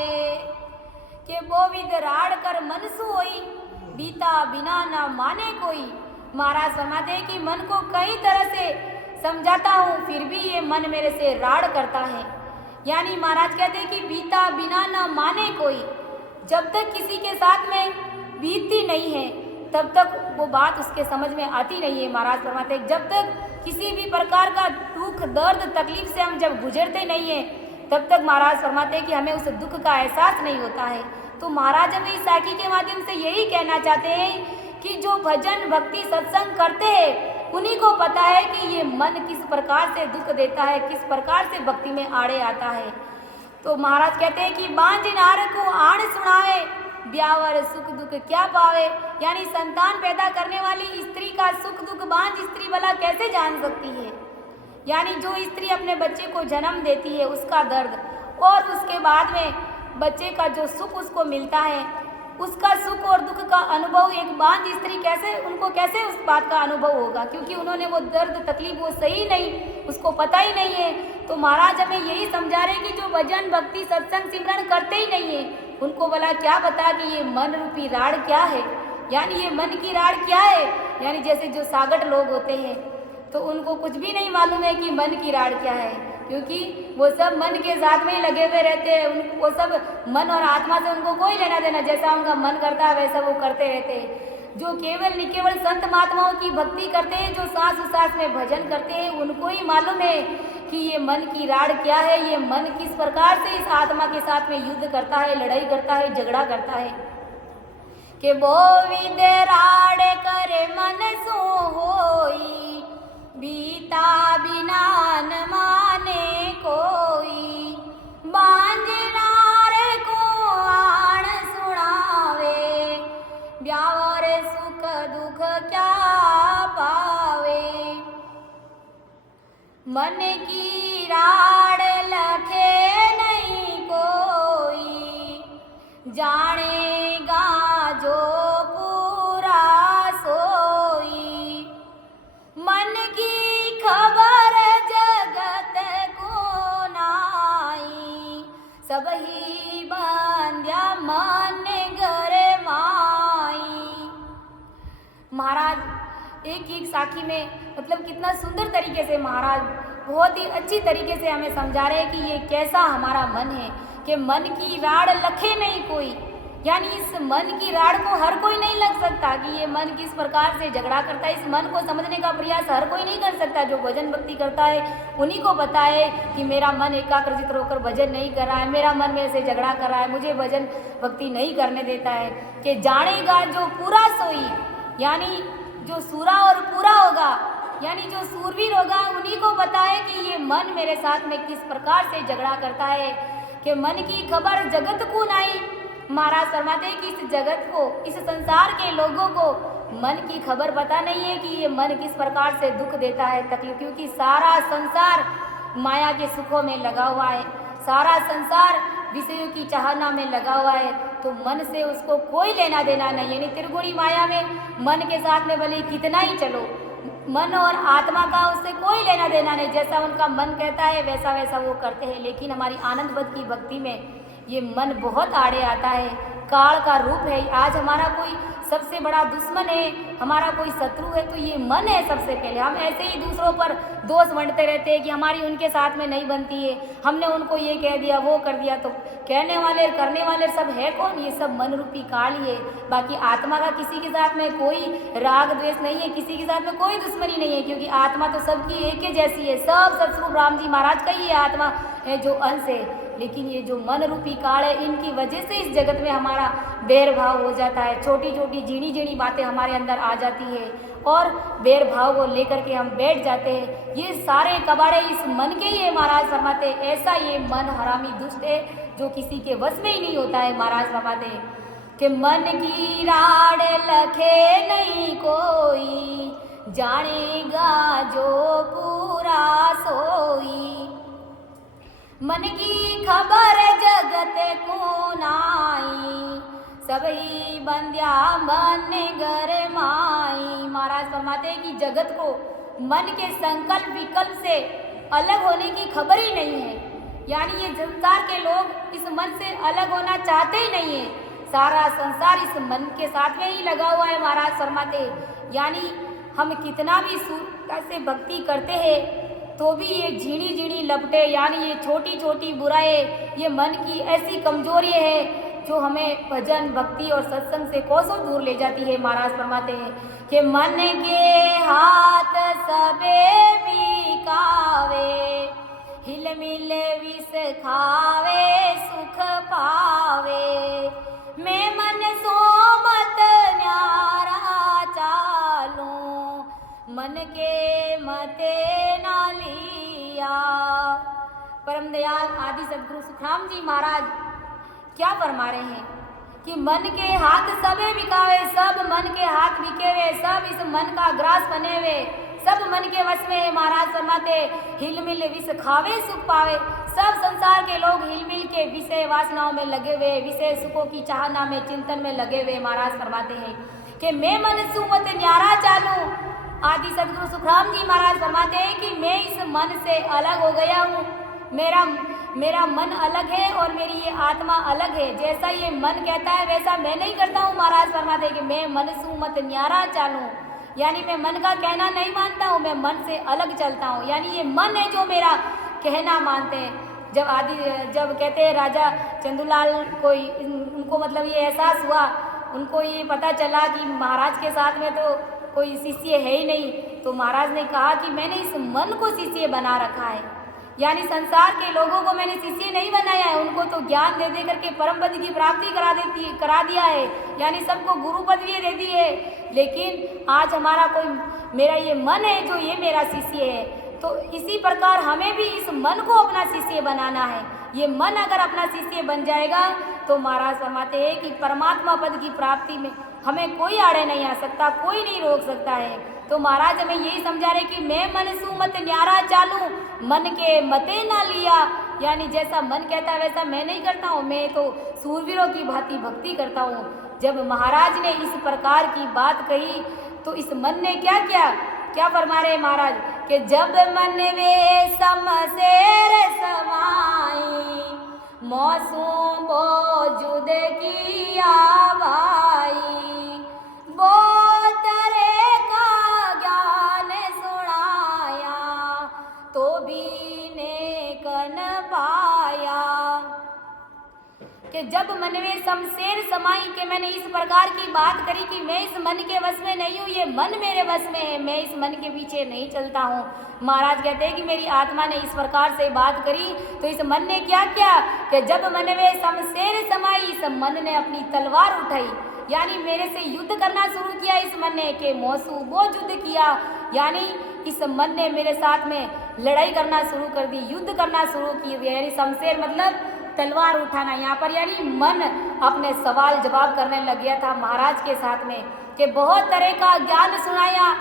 के वो विदराड़ कर मन सोई, बीता बिना ना माने कोई। महाराज फरमाते हैं कि मन को कई तरह से समझाता हूँ फिर भी ये मन मेरे से राड़ करता है। यानी महाराज कहते हैं कि बीता बिना ना माने कोई, जब तक किसी के साथ में बीतती नहीं है तब तक वो बात उसके समझ में आती नहीं है। महाराज फरमाते हैं जब तक किसी भी प्रकार का दुख दर्द तकलीफ से हम जब गुजरते नहीं हैं तब तक महाराज फरमाते हैं कि हमें उस दुख का एहसास नहीं होता है। तो महाराज हमें इस साखी के माध्यम से यही कहना चाहते हैं कि जो भजन भक्ति सत्संग करते हैं उन्हीं को पता है कि ये मन किस प्रकार से दुख देता है, किस प्रकार से भक्ति में आड़े आता है। तो महाराज कहते हैं कि बांझ नार को आण सुनावे, ब्यावर सुख दुख क्या पावे। यानी संतान पैदा करने वाली स्त्री का सुख दुख बांझ स्त्री वाला कैसे जान सकती है। यानी जो स्त्री अपने बच्चे को जन्म देती है उसका दर्द और उसके बाद में बच्चे का जो सुख उसको मिलता है उसका सुख और दुख का अनुभव एक बांझ स्त्री उनको कैसे उस बात का अनुभव होगा, क्योंकि उन्होंने वो दर्द तकलीफ वो सही नहीं उसको पता ही नहीं है। तो महाराज हमें यही समझा रहे कि जो भजन भक्ति सत्संग सिमरन करते ही नहीं है उनको बोला क्या बता कि ये मन रूपी राड़ क्या है। यानी ये मन की राड़ क्या है, यानी जैसे जो सागट लोग होते हैं तो उनको कुछ भी नहीं मालूम है कि मन की राड़ क्या है, क्योंकि वो सब मन के साथ में ही लगे हुए रहते हैं। वो सब मन और आत्मा से उनको कोई लेना देना, जैसा उनका मन करता है वैसा वो करते रहते हैं। जो केवल निकेवल संत महात्माओं की भक्ति करते हैं, जो सांस उसास में भजन करते हैं, उनको ही मालूम है कि ये मन की राड़ क्या है, ये मन किस प्रकार से इस आत्मा के साथ में युद्ध करता है, लड़ाई करता है, झगड़ा करता है। कि वो विदराड़ करे मन सो होई, बीता बिना न माने कोई, बांझ नार ब्यावर सुख दुख क्या पावे। मन की राड़ लखे नहीं कोई, जानेगा जो पूरा सोई। मन की खबर जगत को नाई, सब ही बंध्या मन घर माई। महाराज एक एक साखी में मतलब कितना सुंदर तरीके से महाराज बहुत ही अच्छी तरीके से हमें समझा रहे हैं कि ये कैसा हमारा मन है कि मन की राड़ लखे नहीं कोई, यानी इस मन की राड़ को हर कोई नहीं लग सकता कि ये मन किस प्रकार से झगड़ा करता है। इस मन को समझने का प्रयास हर कोई नहीं कर सकता। जो भजन भक्ति करता है उन्हीं को पता है कि मेरा मन एकाग्रचित होकर भजन नहीं कर रहा है, मेरा मन मेरे से झगड़ा कर रहा है, मुझे भजन भक्ति नहीं करने देता है। कि जानेगा जो पूरा सोई, यानी जो सूरा और पूरा होगा, यानी जो सूरवीर होगा उन्हीं को पता है कि ये मन मेरे साथ में किस प्रकार से झगड़ा करता है। कि मन की खबर जगत को नाई, महाराज फरमाते हैं कि इस जगत को, इस संसार के लोगों को मन की खबर पता नहीं है कि ये मन किस प्रकार से दुख देता है, तकलीफ, क्योंकि सारा संसार माया के सुखों में लगा हुआ है, सारा संसार विषयों की चाहना में लगा हुआ है। तो मन से उसको कोई लेना देना नहीं है। यानी त्रिगुणी माया में मन के साथ में भले कितना ही चलो, मन और आत्मा का उससे कोई लेना देना नहीं। जैसा उनका मन कहता है वैसा वैसा वो करते हैं। लेकिन हमारी आनंदवत की भक्ति में ये मन बहुत आड़े आता है, काल का रूप है। आज हमारा कोई सबसे बड़ा दुश्मन है, हमारा कोई शत्रु है तो ये मन है सबसे पहले। हम ऐसे ही दूसरों पर दोष बांटते रहते हैं कि हमारी उनके साथ में नहीं बनती है, हमने उनको ये कह दिया वो कर दिया। तो कहने वाले करने वाले सब है कौन? ये सब मन रूपी काल ही है। बाकी आत्मा का किसी के साथ में कोई राग द्वेष नहीं है, किसी के साथ में कोई दुश्मनी नहीं है, क्योंकि आत्मा तो सबकी एक ही जैसी है। सब सतस्वरूप राम जी महाराज का ही आत्मा है जो अंश है। लेकिन ये जो मन रूपी काल है, इनकी वजह से इस जगत में हमारा बैर भाव हो जाता है। छोटी छोटी झीणी झीणी बातें हमारे अंदर आ जाती है और बैर भाव को लेकर के हम बैठ जाते हैं। ये सारे कबाड़े इस मन के ही है। महाराज फरमाते ऐसा ये मन हरामी दुष्ट है जो किसी के वश में ही नहीं होता है। महाराज फरमाते कि मन की राड़ लखे नहीं कोई, जानेगा जो पूरा सोई। मन की खबर जगत को नाई, सबही बंध्या मन घर माई। महाराज फरमाते हैं कि जगत को मन के संकल्प विकल्प से अलग होने की खबर ही नहीं है। यानी ये संसार के लोग इस मन से अलग होना चाहते ही नहीं है। सारा संसार इस मन के साथ में ही लगा हुआ है। महाराज फरमाते यानी हम कितना भी सूर्य से भक्ति करते हैं तो भी ये झीणी झीणी लपटे, यानी ये छोटी छोटी बुराएं, ये मन की ऐसी कमजोरी है जो हमें भजन भक्ति और सत्संग से कोसों दूर ले जाती है। महाराज फरमाते हैं कि मन के हाथ सबे बिकावे, हिल मिल विष खावे सुख पावे। मैं मन सो मत न्यारा चालूं, मन के मते ना लिया। परम दयाल आदि सदगुरु सुखराम जी महाराज क्या फरमा रहे हैं कि मन के हाथ सबे बिकावे, सब मन के हाथ बिके हुए, सब इस मन का ग्रास बने हुए, सब मन के वश में है। महाराज फरमाते हिल मिल विष खावे सुख पावे। सब संसार के लोग हिल मिल के विषय वासनाओं में लगे हुए, विषय सुखों की चाहना में चिंतन में लगे हुए। महाराज फरमाते हैं कि मैं मन सुमत न्यारा चालूं। आदि सदगुरु सुखराम जी महाराज फरमाते हैं कि मैं इस मन से अलग हो गया हूँ। मेरा मन अलग है और मेरी ये आत्मा अलग है। जैसा ये मन कहता है वैसा मैं नहीं करता हूँ। महाराज फरमाते हैं कि मैं मन सुमत न्यारा चालूं, यानी मैं मन का कहना नहीं मानता हूँ, मैं मन से अलग चलता हूँ। यानी ये मन है जो मेरा कहना मानते हैं। जब कहते हैं राजा चंदूलाल को, उनको मतलब ये एहसास हुआ, उनको ये पता चला कि महाराज के साथ में तो कोई शिष्य है ही नहीं, तो महाराज ने कहा कि मैंने इस मन को शिष्य बना रखा है। यानी संसार के लोगों को मैंने शिष्य नहीं बनाया है, उनको तो ज्ञान दे दे करके परम पद की प्राप्ति करा दिया है, यानी सबको गुरु पदवी दे दी है। लेकिन आज हमारा कोई, मेरा ये मन है जो ये मेरा शिष्य है। तो इसी प्रकार हमें भी इस मन को अपना शिष्य बनाना है। ये मन अगर अपना शिष्य बन जाएगा तो महाराज फरमाते हैं कि परमात्मा पद की प्राप्ति में हमें कोई आड़े नहीं आ सकता, कोई नहीं रोक सकता है। तो महाराज हमें यही समझा रहे कि मैं मन सु मत न्यारा चालू, मन के मते ना लिया। यानी जैसा मन कहता है वैसा मैं नहीं करता हूँ, मैं तो सूरवीरों की भांति भक्ति करता हूँ। जब महाराज ने इस प्रकार की बात कही तो इस मन ने क्या किया, क्या फरमा रहे महाराज कि जब मन वे समसेर समाई, मौसम बोजुद की आवाई, बोतरे का ज्ञान सुनाया, तो भी ने कन पाया। कि जब मन में शमशेर समाई, के मैंने इस प्रकार की बात करी कि मैं इस मन के वश में नहीं हूँ, ये मन मेरे वश में है, मैं इस मन के पीछे नहीं चलता हूँ। महाराज कहते हैं कि मेरी आत्मा ने इस प्रकार से बात करी तो इस मन ने क्या किया कि जब मन में शमशेर समाई, इस मन ने अपनी तलवार उठाई, यानी मेरे से युद्ध करना शुरू किया। इस मन ने के मौसू वो युद्ध किया, यानी इस मन ने मेरे साथ में लड़ाई करना शुरू कर दी, युद्ध करना शुरू की। यानी शमशेर मतलब तलवार उठाना यहाँ पर, यानी मन अपने सवाल जवाब करने लग गया था महाराज के साथ में कि बहुत तरह का ज्ञान सुनाया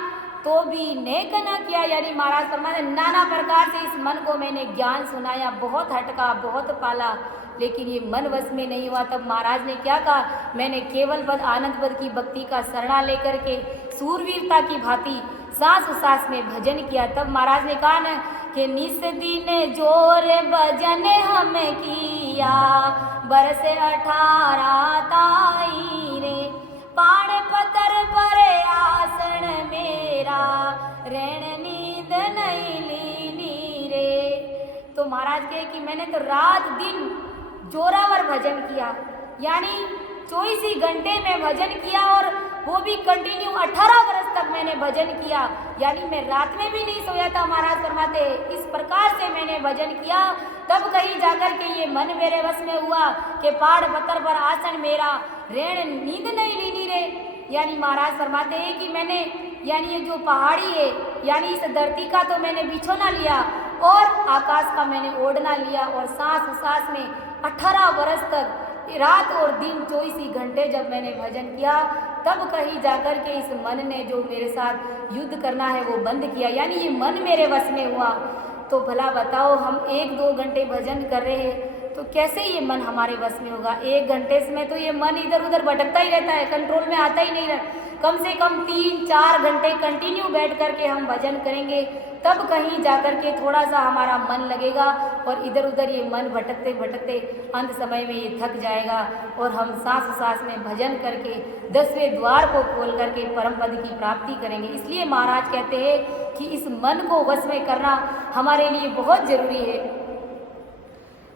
तो भी नेक न किया। यानी महाराज फरमाते नाना प्रकार से इस मन को मैंने ज्ञान सुनाया, बहुत हटका, बहुत पाला, लेकिन ये मन वश में नहीं हुआ। तब महाराज ने क्या कहा, मैंने केवल पद आनंद पद की भक्ति का शरणा लेकर के सूरवीरता की भांति सांस उसास में भजन किया। तब महाराज ने कहा न कि निस दिन जोर भजन हम किया, बरस 18 ताई रे, पाण पतर पर आसन मेरा, रैन नींद नहीं लीनी रे। तो महाराज कहे कि मैंने तो रात दिन जोरावर भजन किया, यानी 24 ही घंटे में भजन किया और वो भी कंटिन्यू 18 वर्ष तक मैंने भजन किया, यानी मैं रात में भी नहीं सोया था। महाराज फरमाते इस प्रकार से मैंने भजन किया, तब कहीं जाकर के ये मन मेरे वश में हुआ कि पहाड़ पत्थर पर आसन मेरा, रेण नींद नहीं लीनी रे। यानी महाराज फरमाते हैं कि मैंने, यानी ये जो पहाड़ी है, यानी इस धरती का तो मैंने बिछोना लिया और आकाश का मैंने ओढ़ना लिया, और सांस उसास में 18 वर्ष तक रात और दिन 24 ही घंटे जब मैंने भजन किया, तब कहीं जाकर के इस मन ने जो मेरे साथ युद्ध करना है वो बंद किया, यानी ये मन मेरे वश में हुआ। तो भला बताओ, हम 1-2 घंटे भजन कर रहे हैं तो कैसे ये मन हमारे वश में होगा। 1 घंटे में तो ये मन इधर उधर भटकता ही रहता है, कंट्रोल में आता ही नहीं रहता। कम से कम 3-4 घंटे कंटिन्यू बैठ करके हम भजन करेंगे, तब कहीं जाकर के थोड़ा सा हमारा मन लगेगा, और इधर उधर ये मन भटकते भटकते अंत समय में ये थक जाएगा, और हम सांस सांस में भजन करके 10वें द्वार को खोल करके परम पद की प्राप्ति करेंगे। इसलिए महाराज कहते हैं कि इस मन को वश में करना हमारे लिए बहुत जरूरी है।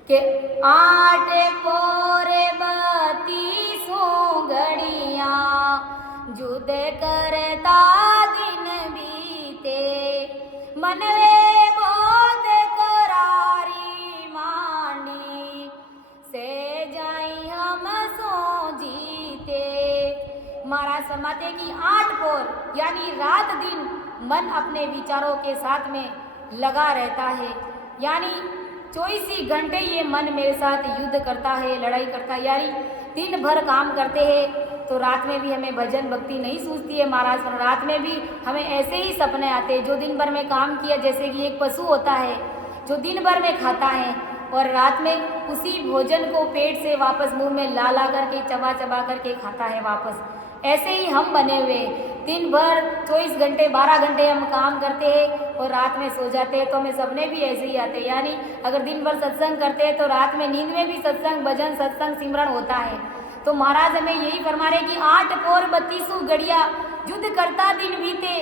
कि 8 पोरे 32 घड़िया, जुद करता दिन बीते, मनवे बहुत करारी मांडी, से जाई हम सो जीते। महाराज फरमाते कि 8 पोर यानी रात दिन मन अपने विचारों के साथ में लगा रहता है, यानी 24 घंटे ये मन मेरे साथ युद्ध करता है, लड़ाई करता है। यानी दिन भर काम करते हैं तो रात में भी हमें भजन भक्ति नहीं सूझती है। महाराज रात में भी हमें ऐसे ही सपने आते हैं, जो दिन भर में काम किया, जैसे कि एक पशु होता है जो दिन भर में खाता है और रात में उसी भोजन को पेट से वापस मुंह में ला ला करके चबा चबा करके खाता है वापस। ऐसे ही हम बने हुए, दिन भर 24 घंटे 12 घंटे हम काम करते हैं और रात में सो जाते हैं, तो हमें सपने भी ऐसे ही आते हैं। यानी अगर दिन भर सत्संग करते हैं तो रात में नींद में भी सत्संग भजन सत्संग सिमरण होता है। तो महाराज हमें यही फरमा रहे कि 8 पोर 32 घड़िया, युद्ध करता दिन बीते,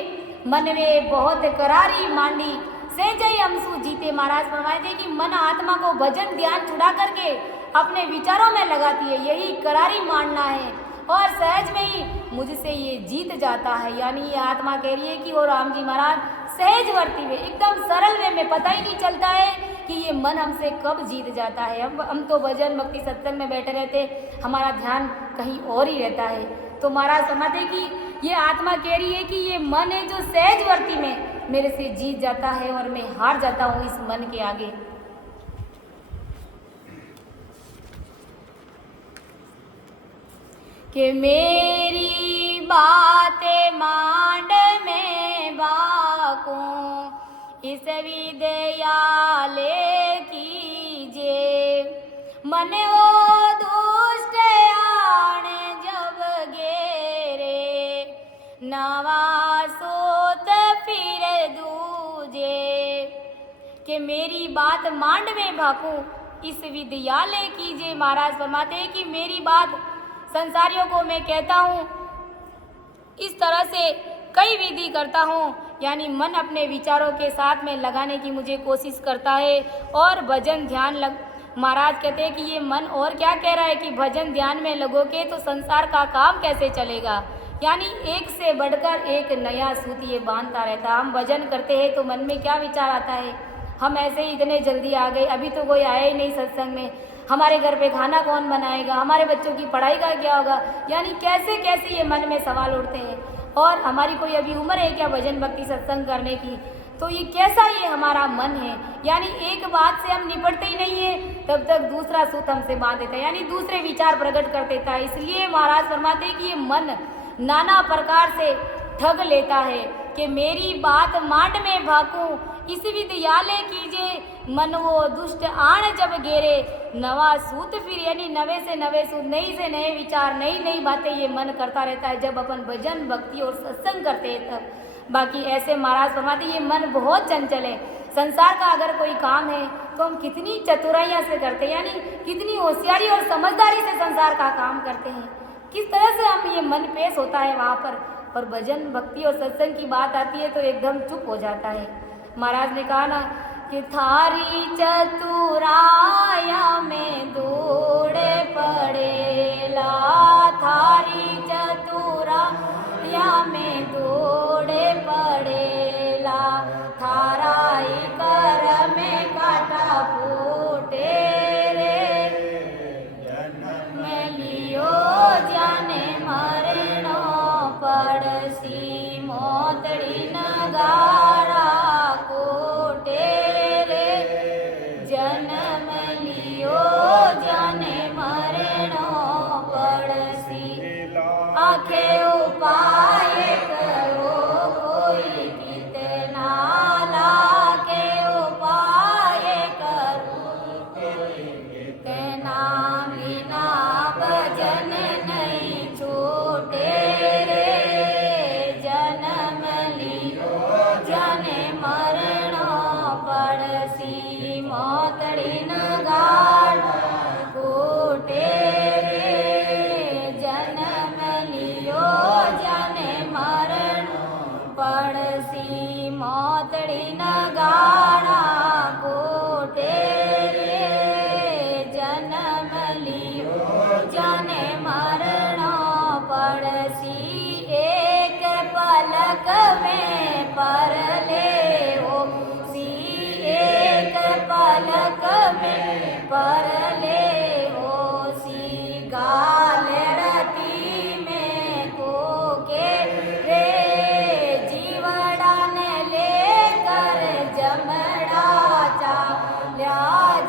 मन में बहुत करारी मांडी, सहजई हमसू जीते। महाराज फरमाए थे कि मन आत्मा को भजन ध्यान छुड़ा करके अपने विचारों में लगाती है, यही करारी मानना है, और सहज में ही मुझसे ये जीत जाता है। यानी ये आत्मा कह रही है कि वो राम जी महाराज सहज वर्ती में, एकदम सरल वे में, पता ही नहीं चलता है कि ये मन हमसे कब जीत जाता है। हम तो भजन भक्ति सत्संग में बैठे रहते, हमारा ध्यान कहीं और ही रहता है। तो महाराज समझते कि ये आत्मा कह रही है कि ये मन है जो सहज वर्ती में मेरे से जीत जाता है और मैं हार जाता हूँ इस मन के आगे। कि मेरी मांड में भाकूं, इस विद्यालय कीजे। मन वो दुष्ट आण जब घेरे, नवा सोत फिर दूजे। कि मेरी बात मांड में भाकूं, इस विद्यालय कीजिए। महाराज फरमाते हैं कि मेरी बात संसारियों को मैं कहता हूँ, इस तरह से कई विधि करता हूँ, यानी मन अपने विचारों के साथ में लगाने की मुझे कोशिश करता है। और भजन ध्यान महाराज कहते हैं कि ये मन और क्या कह रहा है कि भजन ध्यान में लगोगे तो संसार का काम कैसे चलेगा। यानी एक से बढ़कर एक नया सूत ये बांधता रहता है। हम भजन करते हैं तो मन में क्या विचार आता है, हम ऐसे ही इतने जल्दी आ गए, अभी तो कोई आया ही नहीं सत्संग में, हमारे घर पे खाना कौन बनाएगा, हमारे बच्चों की पढ़ाई का क्या होगा। यानी कैसे कैसे ये मन में सवाल उठते हैं। और हमारी कोई अभी उम्र है क्या भजन भक्ति सत्संग करने की। तो ये कैसा ये हमारा मन है। यानी एक बात से हम निपटते ही नहीं है, तब तक दूसरा सूत हमसे बांध देता है, यानी दूसरे विचार प्रकट कर देता है। इसलिए महाराज फरमाते हैं कि ये मन नाना प्रकार से ठग लेता है कि मेरी बात मांड में भाकूं, इस विद्यालय कीजिए। मन वो दुष्ट आण जब घेरे, नवा सूत फिर, यानी नवे से नवे सूत, नई से नए विचार, नई नई बातें ये मन करता रहता है जब अपन भजन भक्ति और सत्संग करते हैं तब। बाकी ऐसे महाराज फरमाते ये मन बहुत चंचल है। संसार का अगर कोई काम है तो हम कितनी चतुराइयाँ से करते हैं, यानी कितनी होशियारी और समझदारी से संसार का काम करते हैं, किस तरह से हम ये मन पेश होता है वहाँ पर। और भजन भक्ति और सत्संग की बात आती है तो एकदम चुप हो जाता है। महाराज ने कहा ना कि थारी चतुराया में दौड़े पड़ेला, थारी चतुराया में दौड़े पड़ेला, थाराई कर में काटा फूटे रे, में लियो जाने मरनो पड़सी मोतड़ी नगाड़ा कोटे रे, जन्म लियो जाने मरनो पड़सी। आखे उपाय करो कोई कितना लाके, उपाय करो कितना बिना भजन नहीं छूटे रे, जन्म लियो जाने मरणो पड़सी मोतड़ी नगाड़ा कोटे रे, जन्म लियो जाने मरणो पड़सी मोतड़ी नगाड़ा कोटे रे, जन्म लियो जाने मरणो पड़सी। एक पलक में परले हो सी, एक पलक में परले हो सी, गाल रती में कोके रे, जीवड़ा ने लेकर जमड़ा चाल्या,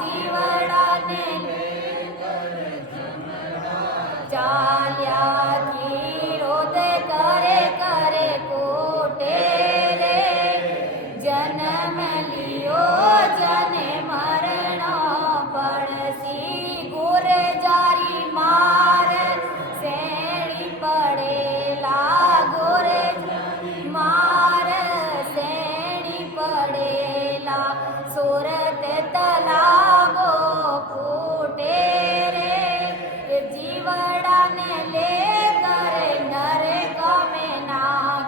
जीवड़ा ने लेकर जमड़ा चाल्या, कीरोद करे करे कोटे रे, जन्म लियो जने मरणो पड़सी, गुर जारी मार सेणी पड़ेला, गुर जारी मार सेणी पड़ेला, सूरत तलाबो फूटे रे, जीवड़ा ने लेकर नरक में ना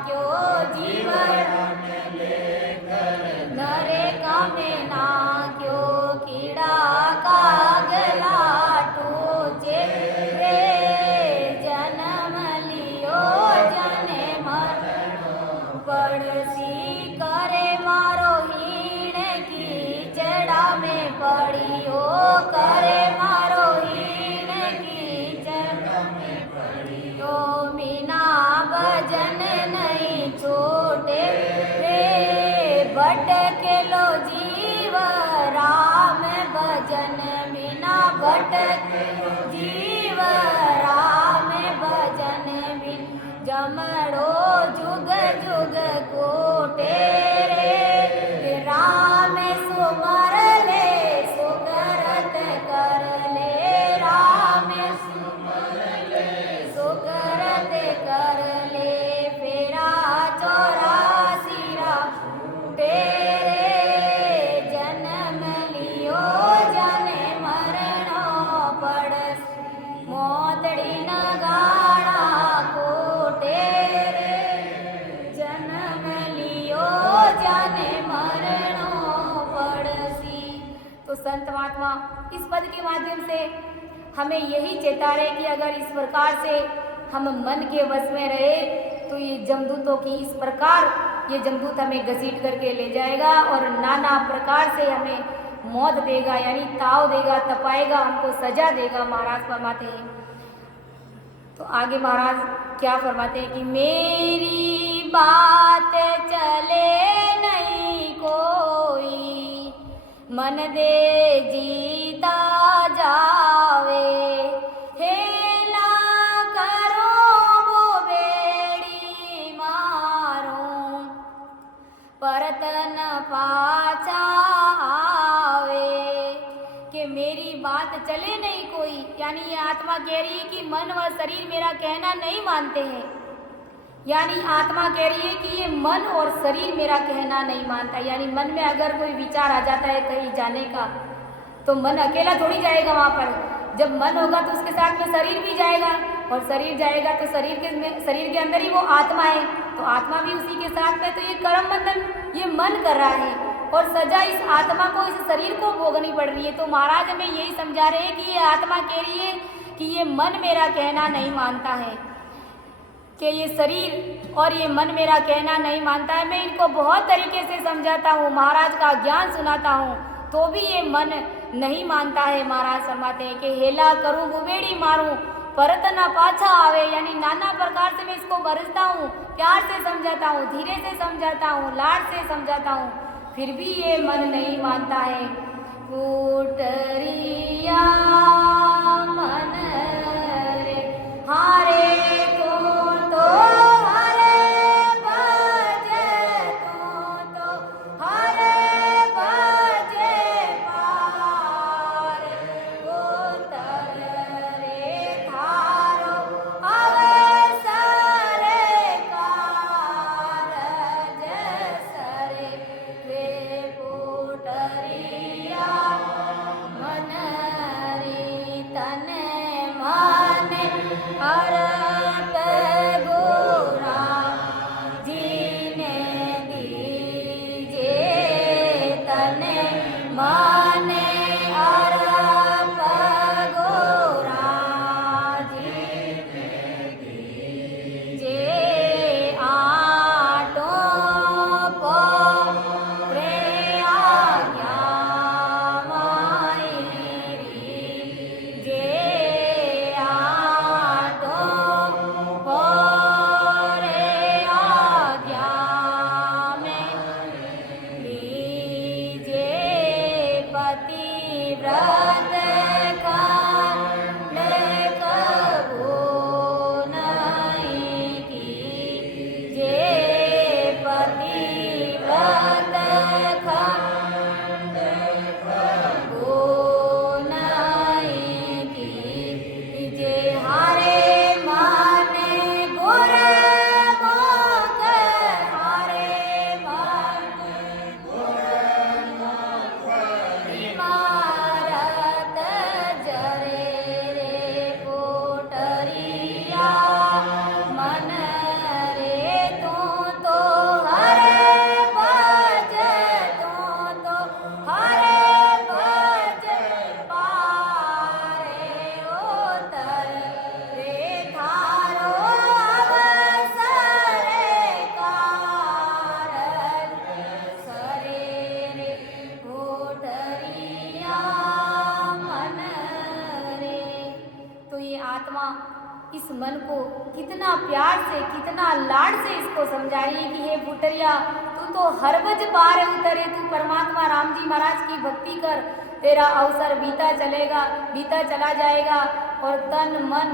क्यों, जीवड़ा ने लेकर नरक में ना क्यों, कीड़ा कागला टूचे रे, जन्म लियो जने मरणो पड़सी, करे मारो हीण की चढ़ा में पड़ियो, करे मारो हीण की चढ़ा में पड़ियो, बिना भजन नहीं छोटे रे, भटके लो जीव राम भजन बिना, भटके जीव राम भजन बिन, जमड़ो जुग जुग को तेरे राम सुमर ले सुकरत कर ले राम सुकरत कर ले फेरा 84 तेरे जन्म लियो जाने मरणो पड़स मोतड़ी न गाड़ा को तेरे जन्म लियो जाने मरणो पड़सी। तो संत महात्मा इस पद के माध्यम से हमें यही चेता रहे कि अगर इस प्रकार से हम मन के वश में रहे तो ये जमदूतों की इस प्रकार ये जमदूत हमें घसीट करके ले जाएगा और नाना प्रकार से हमें मौत देगा, यानी ताव देगा, तपाएगा, हमको सजा देगा। महाराज फरमाते हैं, तो आगे महाराज क्या फरमाते हैं कि मेरी बात चले नहीं कोई मन दे जीता जावे हेला करो वो बेड़ी मारो परतन पाचा आवे। कि मेरी बात चले नहीं कोई, यानी ये आत्मा कह रही है कि मन व शरीर मेरा कहना नहीं मानते हैं, यानी आत्मा कह रही है कि ये मन और शरीर मेरा कहना नहीं मानता। यानी मन में अगर कोई विचार आ जाता है कहीं जाने का तो मन अकेला थोड़ी जाएगा वहाँ पर। जब मन होगा तो उसके साथ में शरीर भी जाएगा और शरीर जाएगा तो शरीर के अंदर ही वो आत्मा है, तो आत्मा भी उसी के साथ में। तो ये कर्म बंधन ये मन कर रहा है और सजा इस आत्मा को, इस शरीर को भोगनी पड़ रही है। तो महाराज हमें यही समझा रहे हैं कि ये आत्मा कह रही है कि ये मन मेरा कहना नहीं मानता है, कि ये शरीर और ये मन मेरा कहना नहीं मानता है। मैं इनको बहुत तरीके से समझाता हूँ, महाराज का ज्ञान सुनाता हूँ, तो भी ये मन नहीं मानता है। महाराज फरमाते हैं कि हेला करूँ बुबेड़ी मारूँ परत ना पाछा आवे, यानी नाना प्रकार से मैं इसको बरसता हूँ, प्यार से समझाता हूँ, धीरे से समझाता हूँ, लाड से समझाता हूँ, फिर भी ये मन नहीं मानता है। कुटरिया मन रे हारे तो हरे बजे तो हरे बजे पार उतर रे थारो अवसर कारज सरे रे कुटरिया मन रे तन मन अरप गोरा जीने दीजे तन मन अरप गोरा जीने दीजे आटो को रे आज्ञा मायरी जे आटो को रे आज्ञा में लीजे पतिव्रत खंड कबो नहीं कीजे पतिव्रत खंड कबो नहीं कीजे हारे माने गुर मोक हारे माने इमारत जरे रे कोटरिया मन रे तो हरे बज तो हरे बज पारे उतर रे थारो अवसर कारज सरे रे कोटरिया मन रे। तो ये आत्मा इस मन को कितना प्यार से, कितना लाड से इसको समझा रही है कि हे पुटरिया, तू तो हरबज पार उतरे, तू परमात्मा राम जी महाराज की भक्ति कर, तेरा अवसर बीता चला जाएगा और तन मन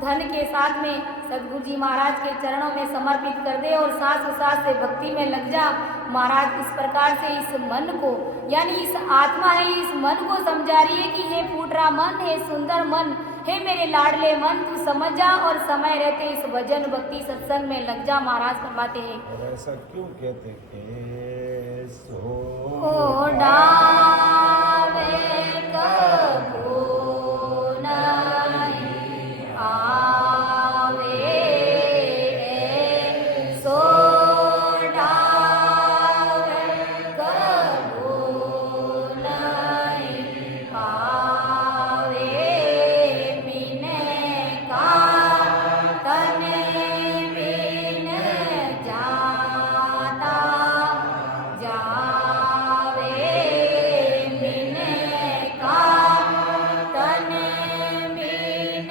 धन के साथ में सदगुरु जी महाराज के चरणों में समर्पित कर दे और सांस सांस से भक्ति में लग जा। महाराज इस प्रकार से इस मन को, यानी इस आत्मा है, इस मन को समझा रही है कि हे फूटरा मन, हे सुंदर मन, हे मेरे लाडले मन, तू समझ जा और समय रहते इस भजन भक्ति सत्संग में लग जा। महाराज फरमाते हैं, ऐसा क्यों कहते के सो डावे कबो नहीं आवे, सो डावे कबो नहीं आवे, बिने का तने बिन जाता जावे, बिने का तने बिन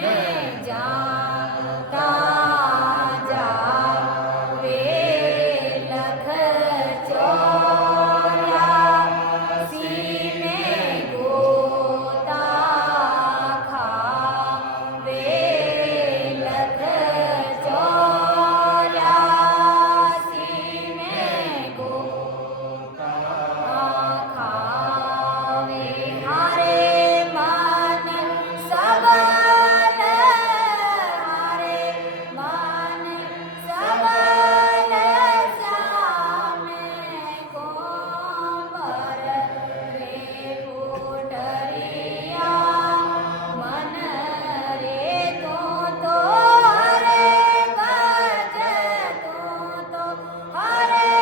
जाता जावे, लख चौरासी में गोता खावे, लख चौरासी में गोता खावे, हारे मन सबल, हारे मन सबल श्यामे कोंबर रे कोटरिया, मन रे तो हरे बज, तो हरे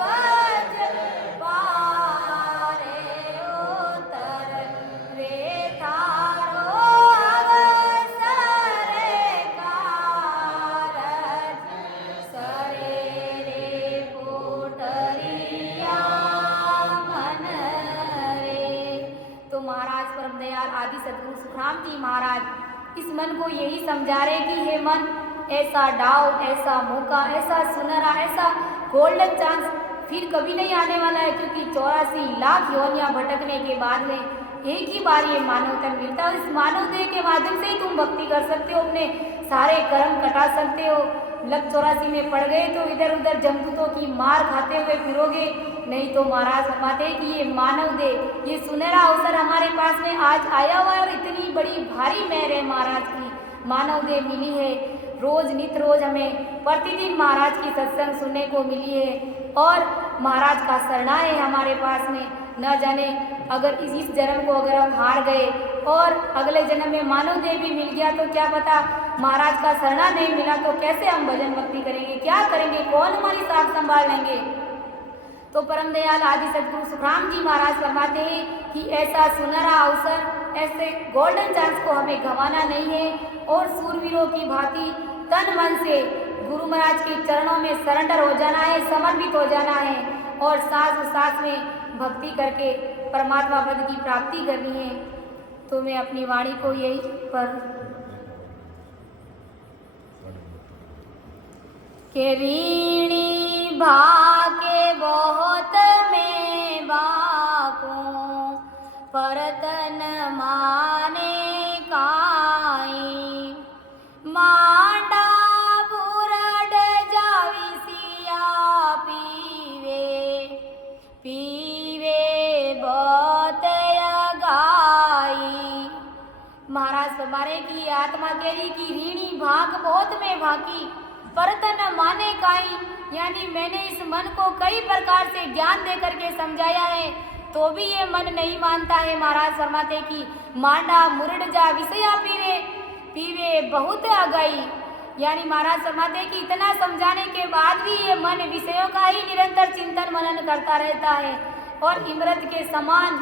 बज पारे उतर रे थारो अवसरे कारज, सरे रे कोटरिया मन रे। तो महाराज परम दयाल आदि सदगुरु सुखराम जी महाराज इस मन को यही समझा रहे कि हे मन, ऐसा डाव, ऐसा मौका, ऐसा सुनहरा, ऐसा गोल्डन चांस फिर कभी नहीं आने वाला है, क्योंकि 84 लाख योनियां भटकने के बाद में एक ही बार ये मानव तन मिलता है। और इस मानव देह के माध्यम से ही तुम भक्ति कर सकते हो, अपने सारे कर्म कटा सकते हो। लग 84 में पड़ गए तो इधर उधर जमदूतों की मार खाते हुए फिरोगे, नहीं तो महाराज फरमाते हैं कि ये मानव देह, ये सुनहरा अवसर हमारे पास में आज आया हुआ है और इतनी बड़ी भारी मेहर है महाराज की, मानव देह मिली है। रोज नित रोज हमें प्रतिदिन महाराज की सत्संग सुनने को मिली है और महाराज का शरणा है हमारे पास में। न जाने अगर इस जन्म को अगर हम हार गए और अगले जन्म में मानव देह भी मिल गया तो क्या पता, महाराज का शरणा नहीं मिला तो कैसे हम भजन भक्ति करेंगे, क्या करेंगे, कौन हमारी साथ संभाल लेंगे। तो परम दयाल आदि सदगुरु सुखराम जी महाराज फरमाते हैं कि ऐसा सुनहरा अवसर, ऐसे गोल्डन चांस को हमें गंवाना नहीं है और सूरवीरों की भांति तन मन से गुरु महाराज के चरणों में सरेंडर हो जाना है, समर्पित हो जाना है और सांस सांस में भक्ति करके परमात्मा पद की प्राप्ति करनी है। तो मैं अपनी वाणी को यही पर के ऋणी भाके बहुत में बाको, परतन माने काई, मांडा बुरड जाविसिया पीवे, पीवे बहुत गाई। महाराज फरमारे की आत्मा कह रही कि ऋणी भाग बहुत में भाकी, परतन माने काई, यानी मैंने इस मन को कई प्रकार से ज्ञान दे करके समझाया है तो भी ये मन नहीं मानता है। महाराज फरमाते कि मांडा मुरड जा विषया पीवे, पीवे बहुत आगाई, यानी महाराज फरमाते कि इतना समझाने के बाद भी ये मन विषयों का ही निरंतर चिंतन मनन करता रहता है और इमरत के समान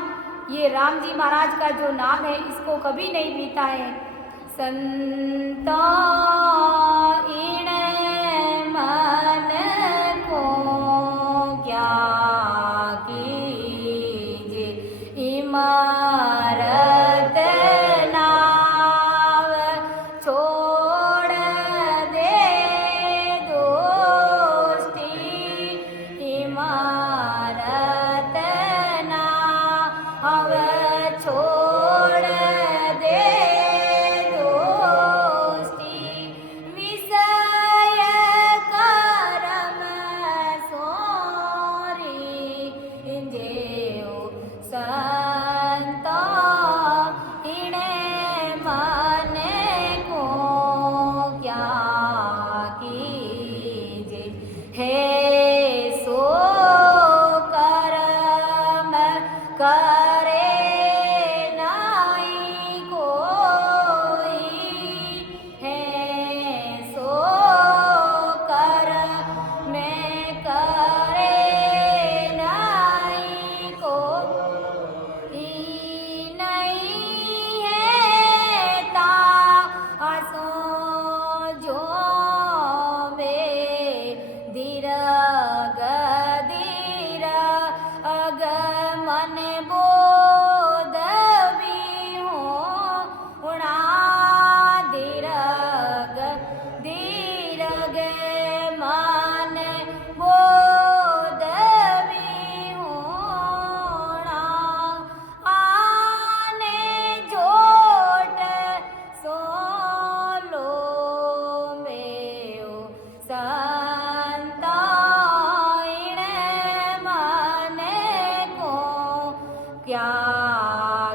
ये राम जी महाराज का जो नाम है इसको कभी नहीं पीता है। संता इन मन को क्या कीजे, इमारत नाव छोड़ दे दोस्ती, इमारत नाव छोड़ दे दोस्ती, है सो कर्म करे नहीं कोई, है सो कर्म करे नहीं कोई, नहीं है तासो जो अग मन बोध भी हो उणा दीरग मन बोध भी होना, आने जोट सो लो में संता क्या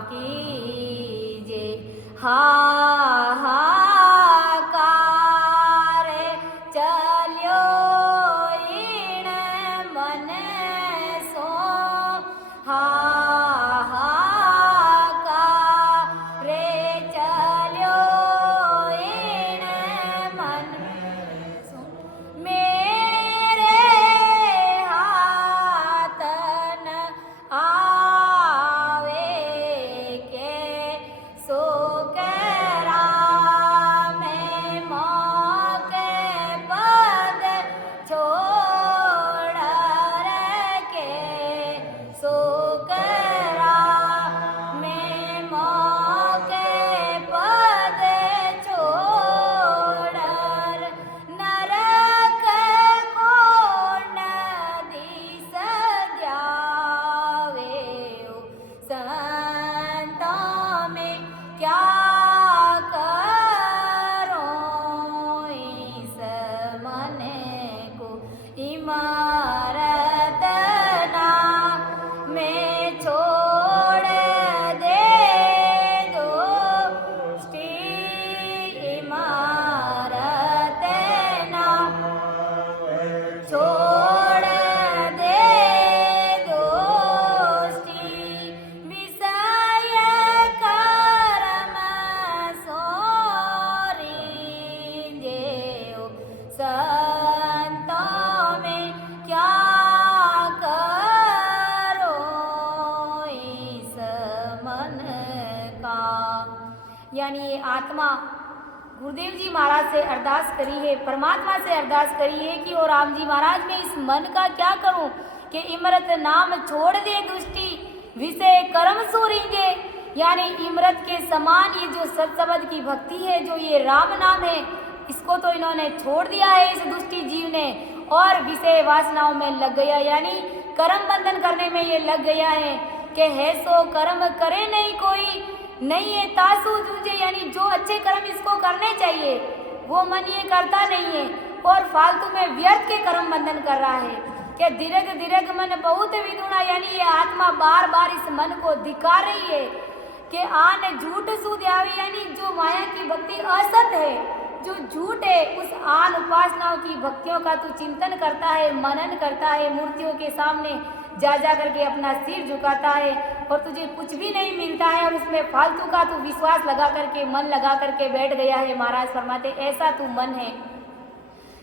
कीजे हाहाकार चल्यो इन मन सो, हाहाकार चल्यो इन मन सो, मेरे हाथ न यानी ये आत्मा गुरुदेव जी महाराज से अरदास करी है, परमात्मा से अरदास करी है कि ओ राम जी महाराज मैं इस मन का क्या करूं कि इमरत नाम छोड़ दे दुष्टि विषय कर्म सूरींगे। यानी इमरत के समान ये जो सत्सबद की भक्ति है, जो ये राम नाम है, इसको तो इन्होंने छोड़ दिया है इस दुष्टि जीव ने और विषय वासनाओं में लग गया, यानी कर्म बंधन करने में ये लग गया है कि है सो कर्म करे नहीं कोई, नहीं है तासु जूझे, यानी जो अच्छे कर्म इसको करने चाहिए वो मन ये करता नहीं है और फालतू में व्यर्थ के कर्म बंधन कर रहा है कि दीर्घ दीर्घ मन बहुत विदुणा, यानी ये आत्मा बार बार इस मन को धिकार रही है कि आन झूठ सूद आवे, यानी जो माया की भक्ति असत है, जो झूठ है, उस आन उपासनाओं की भक्तियों का तू चिंतन करता है, मनन करता है, मूर्तियों के सामने जा जा करके अपना सिर झुकाता है और तुझे कुछ भी नहीं मिलता है और उसमें फालतू का तू विश्वास लगा करके मन लगा करके बैठ गया है। महाराज फरमाते ऐसा तू मन है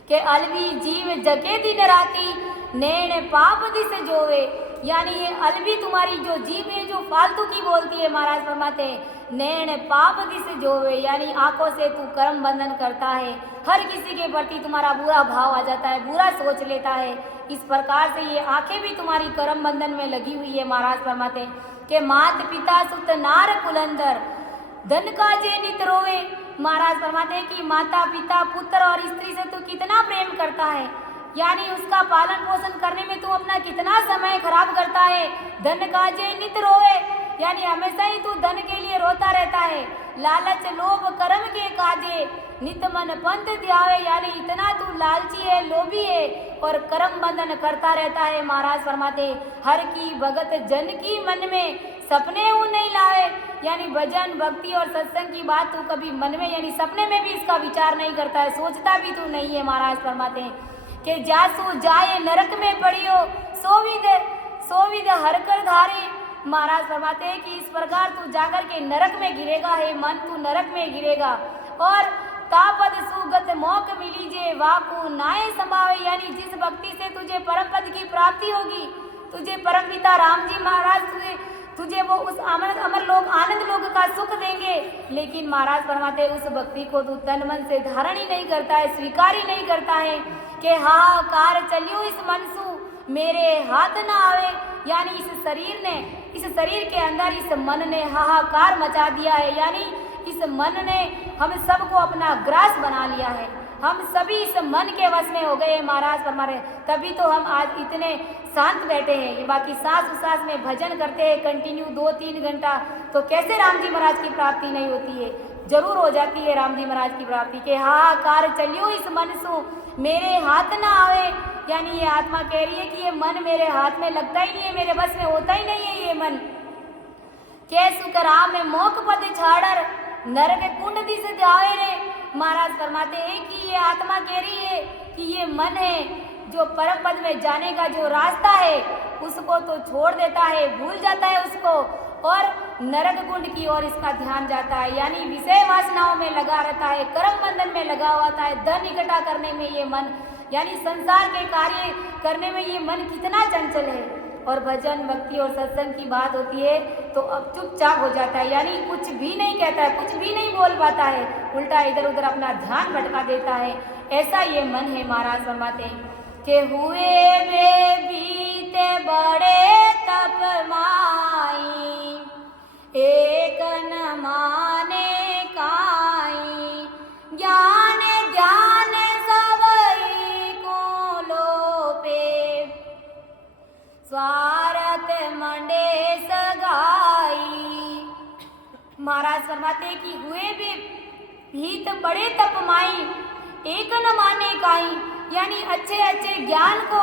कि अलवी जीव जगे दिन राती नैन पाप दिस जोवे, यानी ये अलवी तुम्हारी जो जीव है जो फालतू की बोलती है, महाराज फरमाते नैन पाप दिस जोवे, यानी आंखों से तू कर्म बंधन करता है, हर किसी के प्रति तुम्हारा बुरा भाव आ जाता है, बुरा सोच लेता है, इस प्रकार से ये आंखें भी तुम्हारी कर्म बंधन में लगी हुई है। महाराज फरमाते कि मात पिता सुत नार कुलंदर धन का जे नित रोवे, महाराज फरमाते कि माता पिता पुत्र और स्त्री से तू कितना प्रेम करता है, यानी उसका पालन पोषण करने में तू अपना कितना समय खराब करता है। धन का जे नित रोवे, यानी हमेशा ही तू धन के लिए रोता रहता है। लालच लोभ कर्म के काजे नित मन पंथ ध्यावे, यानी इतना तू लालची है, लोभी है और कर्म बंधन करता रहता है। महाराज फरमाते हर की भगत जन की मन में सपने वो नहीं लावे, यानी भजन भक्ति और सत्संग की बात तू कभी मन में यानी सपने में भी इसका विचार नहीं करता है, सोचता भी तू नहीं है। महाराज फरमाते कि जासो जाए नरक में पड़ियो सो विद हर कर धारे। महाराज फरमाते हैं कि इस प्रकार तू जाकर के नरक में गिरेगा, हे मन तू नरक में गिरेगा। और तापद सुगत मोक मिलीजे वाकु नाय संभावे, यानी जिस भक्ति से तुझे परम पद की प्राप्ति होगी, तुझे परम पिता राम जी महाराज तुझे वो उस अमर लोक आनंद लोक का सुख देंगे। लेकिन महाराज फरमाते उस भक्ति को तू तन मन से धारण ही नहीं करता है, स्वीकार ही नहीं करता है कि हाहाकार चलियो इस मनसु मेरे हाथ ना आवे। यानी इस शरीर के अंदर इस मन ने हाहाकार मचा दिया है, यानी इस मन ने हम सबको अपना ग्रास बना लिया है। हम सभी इस मन के वश में हो गए महाराज फरमाते, तभी तो हम आज इतने शांत बैठे हैं। ये बाकी सांस उसास में भजन करते हैं कंटिन्यू 2-3 घंटा, तो कैसे राम जी महाराज की प्राप्ति नहीं होती है? जरूर हो जाती है राम जी महाराज की प्राप्ति के हाहाकार चलियो इस मनसु मेरे हाथ ना आवे। यानी ये आत्मा कह रही है कि ये मन मेरे हाथ में लगता ही नहीं है, मेरे बस में होता ही नहीं है ये मन। के सुख राम में मोक पद छाड़र नरक कुंड दिस जावे रे। महाराज फरमाते हैं कि ये आत्मा कह रही है कि ये मन है जो परम पद में जाने का जो रास्ता है उसको तो छोड़ देता है, भूल जाता है उसको, और नरक कुंड की ओर इसका ध्यान जाता है। यानी विषय वासनाओं में लगा रहता है, कर्म बंधन में लगा होता है, धन इकट्ठा करने में ये मन, यानी संसार के कार्य करने में ये मन कितना चंचल है। और भजन भक्ति और सत्संग की बात होती है तो अब चुपचाप हो जाता है, यानी कुछ भी नहीं कहता है, कुछ भी नहीं बोल पाता है, उल्टा इधर उधर अपना ध्यान भटका देता है। ऐसा ये मन है। महाराज फरमाते हैं कि हुए वे बीते बड़े तप माई एक न माने काई ज्ञान ध्यान सबई को लोपे स्वार्थ मंडे सगाई। महाराज फरमाते हैं कि हुए भी भीत बड़े तप माई एक न माने काई, यानी अच्छे अच्छे ज्ञान को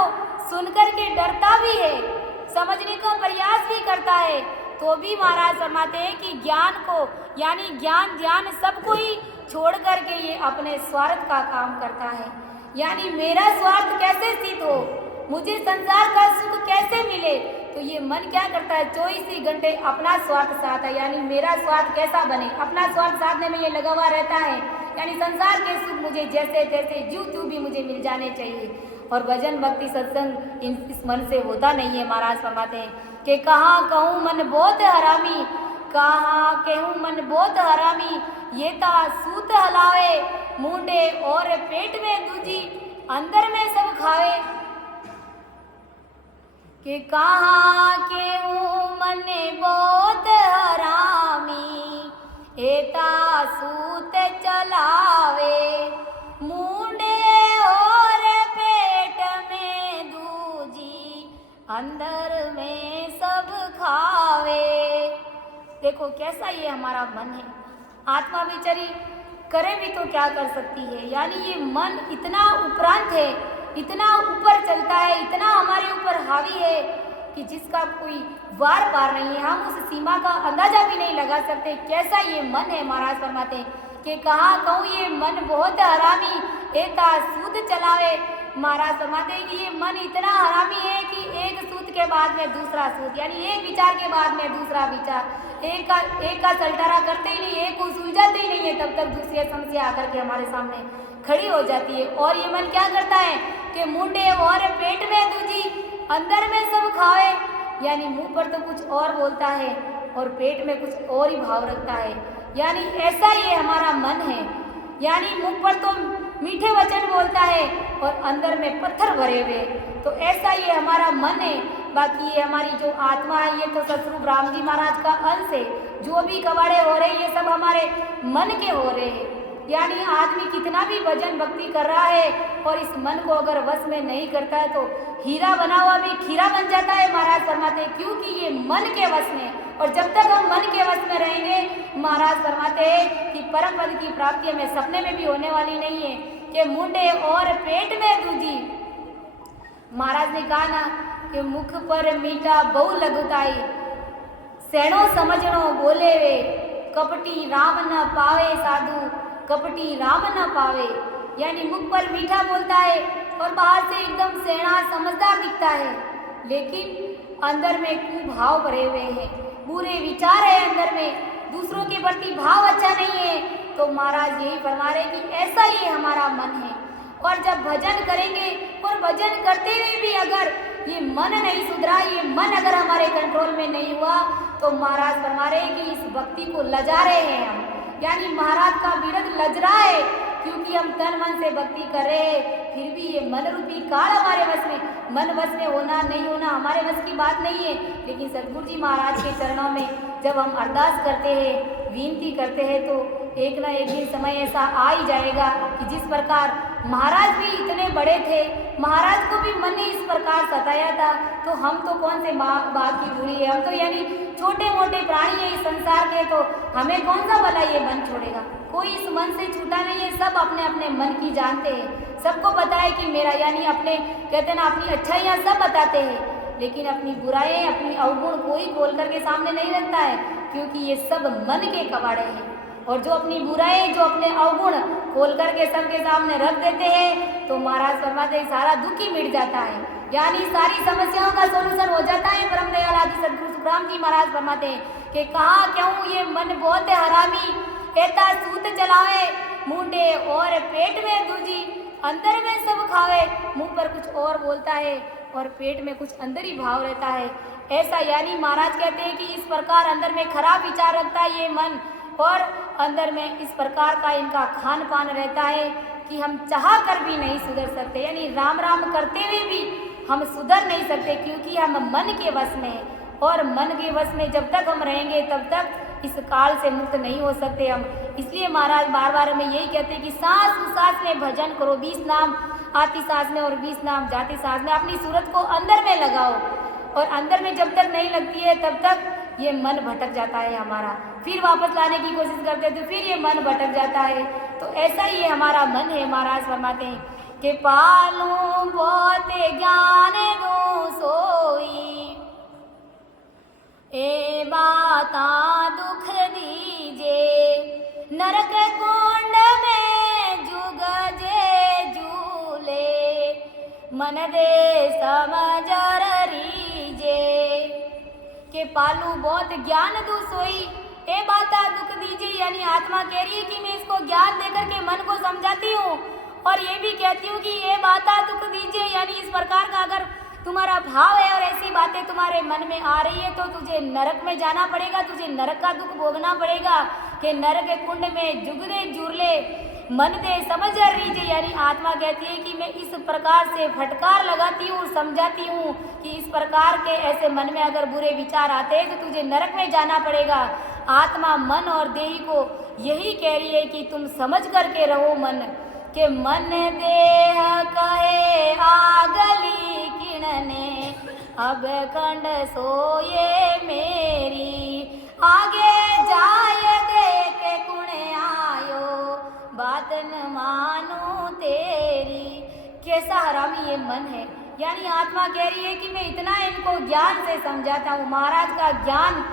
सुनकर के डरता भी है, समझने का प्रयास भी करता है, तो भी महाराज फरमाते हैं कि ज्ञान को यानी ज्ञान ध्यान सबको ही छोड़ करके ये अपने स्वार्थ का काम करता है। यानी मेरा स्वार्थ कैसे सिद्ध हो, मुझे संसार का सुख कैसे मिले, तो ये मन क्या करता है 24 ही घंटे अपना स्वार्थ साधता है। यानी मेरा स्वार्थ कैसा बने, अपना स्वार्थ साधने में ये लगा हुआ रहता है। यानी संसार के सुख मुझे जैसे तैसे ज्यों त्यों भी मुझे मिल जाने चाहिए। और भजन भक्ति सत्संग इस मन से होता नहीं है। महाराज फरमाते हैं कि कहाँ कहूँ मन बहुत हरामी, कहाँ कहूँ मन बहुत हरामी, ये ता सूत हलावे मुंडे और पेट में दूजी अंदर में सब खावे। कि कहाँ कहूँ मन बहुत हरामी, एता सूत चलावे मुंडे और पेट में दूजी अंदर में सब खावे। देखो कैसा ये हमारा मन है। आत्मा बेचारी करे भी तो क्या कर सकती है। यानी ये मन इतना उपरांत है, इतना ऊपर चलता है, इतना हमारे ऊपर हावी है कि जिसका कोई वार पार नहीं है। हम उस सीमा का अंदाजा भी नहीं लगा सकते कैसा ये मन है। महाराज फरमाते हैं कि कहाँ कहूँ ये मन बहुत हरामी, एता सूद चलावे। महाराज फरमाते हैं कि ये मन इतना हरामी है कि एक सूद के बाद में दूसरा सूद, यानी एक विचार के बाद में दूसरा विचार, एक का सलटारा करते ही नहीं, एक को सुलझाते ही नहीं है, तब तक दूसरी समस्या आकर के हमारे सामने खड़ी हो जाती है। और ये मन क्या करता है कि मुंडे और पेट में दूजी अंदर में सब खावे। यानी मुंह पर तो कुछ और बोलता है और पेट में कुछ और ही भाव रखता है। यानी ऐसा ये हमारा मन है। यानी मुंह पर तो मीठे वचन बोलता है और अंदर में पत्थर भरे हुए। तो ऐसा ये हमारा मन है। बाकी ये हमारी जो आत्मा है ये तो सतरूप राम जी महाराज का अंश है। जो भी कबाड़े हो रहे हैं ये सब हमारे मन के हो रहे हैं। यानी आदमी कितना भी भजन भक्ति कर रहा है और इस मन को अगर वश में नहीं करता है तो हीरा बना हुआ भी खीरा बन जाता है। महाराज फरमाते हैं क्योंकि ये मन के वश में, और जब तक हम मन के वश में रहेंगे महाराज फरमाते हैं कि परम पद की प्राप्ति हमें सपने में भी होने वाली नहीं है। कि मुंडे और पेट में दूजी, महाराज ने कहा ना कि मुख पर मीठा बहु लगुताई, सेणो समझणो बोले वे, कपटी राम न पावे साधु, कपटी राम न पावे। यानी मुख पर मीठा बोलता है और बाहर से एकदम सेना समझदार दिखता है, लेकिन अंदर में कुभाव भरे हुए हैं, बुरे विचार है अंदर में, दूसरों के प्रति भाव अच्छा नहीं है। तो महाराज यही फरमा रहे कि ऐसा ही हमारा मन है। और जब भजन करेंगे और भजन करते हुए भी अगर ये मन नहीं सुधरा, ये मन अगर हमारे कंट्रोल में नहीं हुआ, तो महाराज फरमा रहे कि इस भक्ति को लजा रहे हैं हम, यानी महाराज का विरध लज रहा है, क्योंकि हम तन मन से भक्ति कर रहे हैं, फिर भी ये मन रूपी काल हमारे वश में, मन वश में होना नहीं होना हमारे वश की बात नहीं है। लेकिन सतगुरु जी महाराज के चरणों में जब हम अरदास करते हैं, विनती करते हैं, तो एक ना एक दिन समय ऐसा आ ही जाएगा कि जिस प्रकार महाराज भी इतने बड़े थे, महाराज को भी मन ने इस प्रकार सताया था, तो हम तो कौन से बात की दूरी है, हम तो यानी छोटे मोटे प्राणी है इस संसार के, तो हमें कौन सा भला ये मन छोड़ेगा। कोई इस मन से छूटा नहीं है, सब अपने अपने मन की जानते हैं, सबको पता है कि मेरा, यानी अपने कहते हैं ना अपनी अच्छाइयाँ सब बताते हैं, लेकिन अपनी बुराइयाँ अपनी अवगुण कोई खोल करके सामने नहीं रखता है, क्योंकि ये सब मन के कबाड़े हैं। और जो अपनी बुराई, जो अपने अवगुण खोल करके सबके सामने रख देते हैं, तो महाराज फरमाते हैं सारा दुख ही मिट जाता है, यानी सारी समस्याओं का सोल्यूशन हो जाता है। परम दयाल आदि सद्गुरु सुखराम जी महाराज फरमाते हैं कि कहाँ क्यों ये मन बहुत हरामी, एता सूत चलावे मुंडे और पेट में दूजी, अंदर में सब खावे, मुंह पर कुछ और बोलता है और पेट में कुछ अंदर ही भाव रहता है। ऐसा यानी महाराज कहते हैं कि इस प्रकार अंदर में खराब विचार रखता है ये मन, और अंदर में इस प्रकार का इनका खान पान रहता है कि हम चाह कर भी नहीं सुधर सकते, यानी राम राम करते हुए भी हम सुधर नहीं सकते, क्योंकि हम मन के वश में हैं, और मन के वश में जब तक हम रहेंगे तब तक इस काल से मुक्त नहीं हो सकते हम। इसलिए महाराज बार बार हमें यही कहते हैं कि सांस उसास में भजन करो, 20 नाम आती सांस में और 20 नाम जाती सांस में, अपनी सूरत को अंदर में लगाओ, और अंदर में जब तक नहीं लगती है तब तक ये मन भटक जाता है हमारा, फिर वापस लाने की कोशिश करते हैं तो फिर ये मन भटक जाता है। तो ऐसा ही हमारा मन है। महाराज फरमाते हैं कि पालूं बहुत ज्ञान दूं सोई, ए बाता दुख दीजे, नरक कुंड में जुग जे झूले, मन दे समझ रीजे, के पालू बहुत ज्ञान दू सोई, ए बाता दुख दीजिए, यानी आत्मा कह रही है कि मैं इसको ज्ञान देकर के मन को समझाती हूँ, और ये भी कहती हूँ कि ये बाता दुख दीजिए, यानी इस प्रकार का अगर तुम्हारा भाव है और ऐसी बातें तुम्हारे मन में आ रही है, तो तुझे नरक में जाना पड़ेगा, तुझे नरक का दुख भोगना पड़ेगा, कि नरक के कुंड में जुगरे जुरले मन दे समझ लीजिए, यानी आत्मा कहती है कि मैं इस प्रकार से फटकार लगाती हूँ, समझाती हूँ कि इस प्रकार के ऐसे मन में अगर बुरे विचार आते हैं तो तुझे नरक में जाना पड़ेगा। आत्मा मन और देही को यही कह रही है कि तुम समझ करके रहो मन, के मन देह कहे आगली किणने, अब खंड सोए मेरी, आगे जाय देख कुणे आयो, बात न मानू तेरी। कैसा हरामी ये मन है, यानी आत्मा कह रही है कि मैं इतना इनको ज्ञान से समझाता हूँ, महाराज का ज्ञान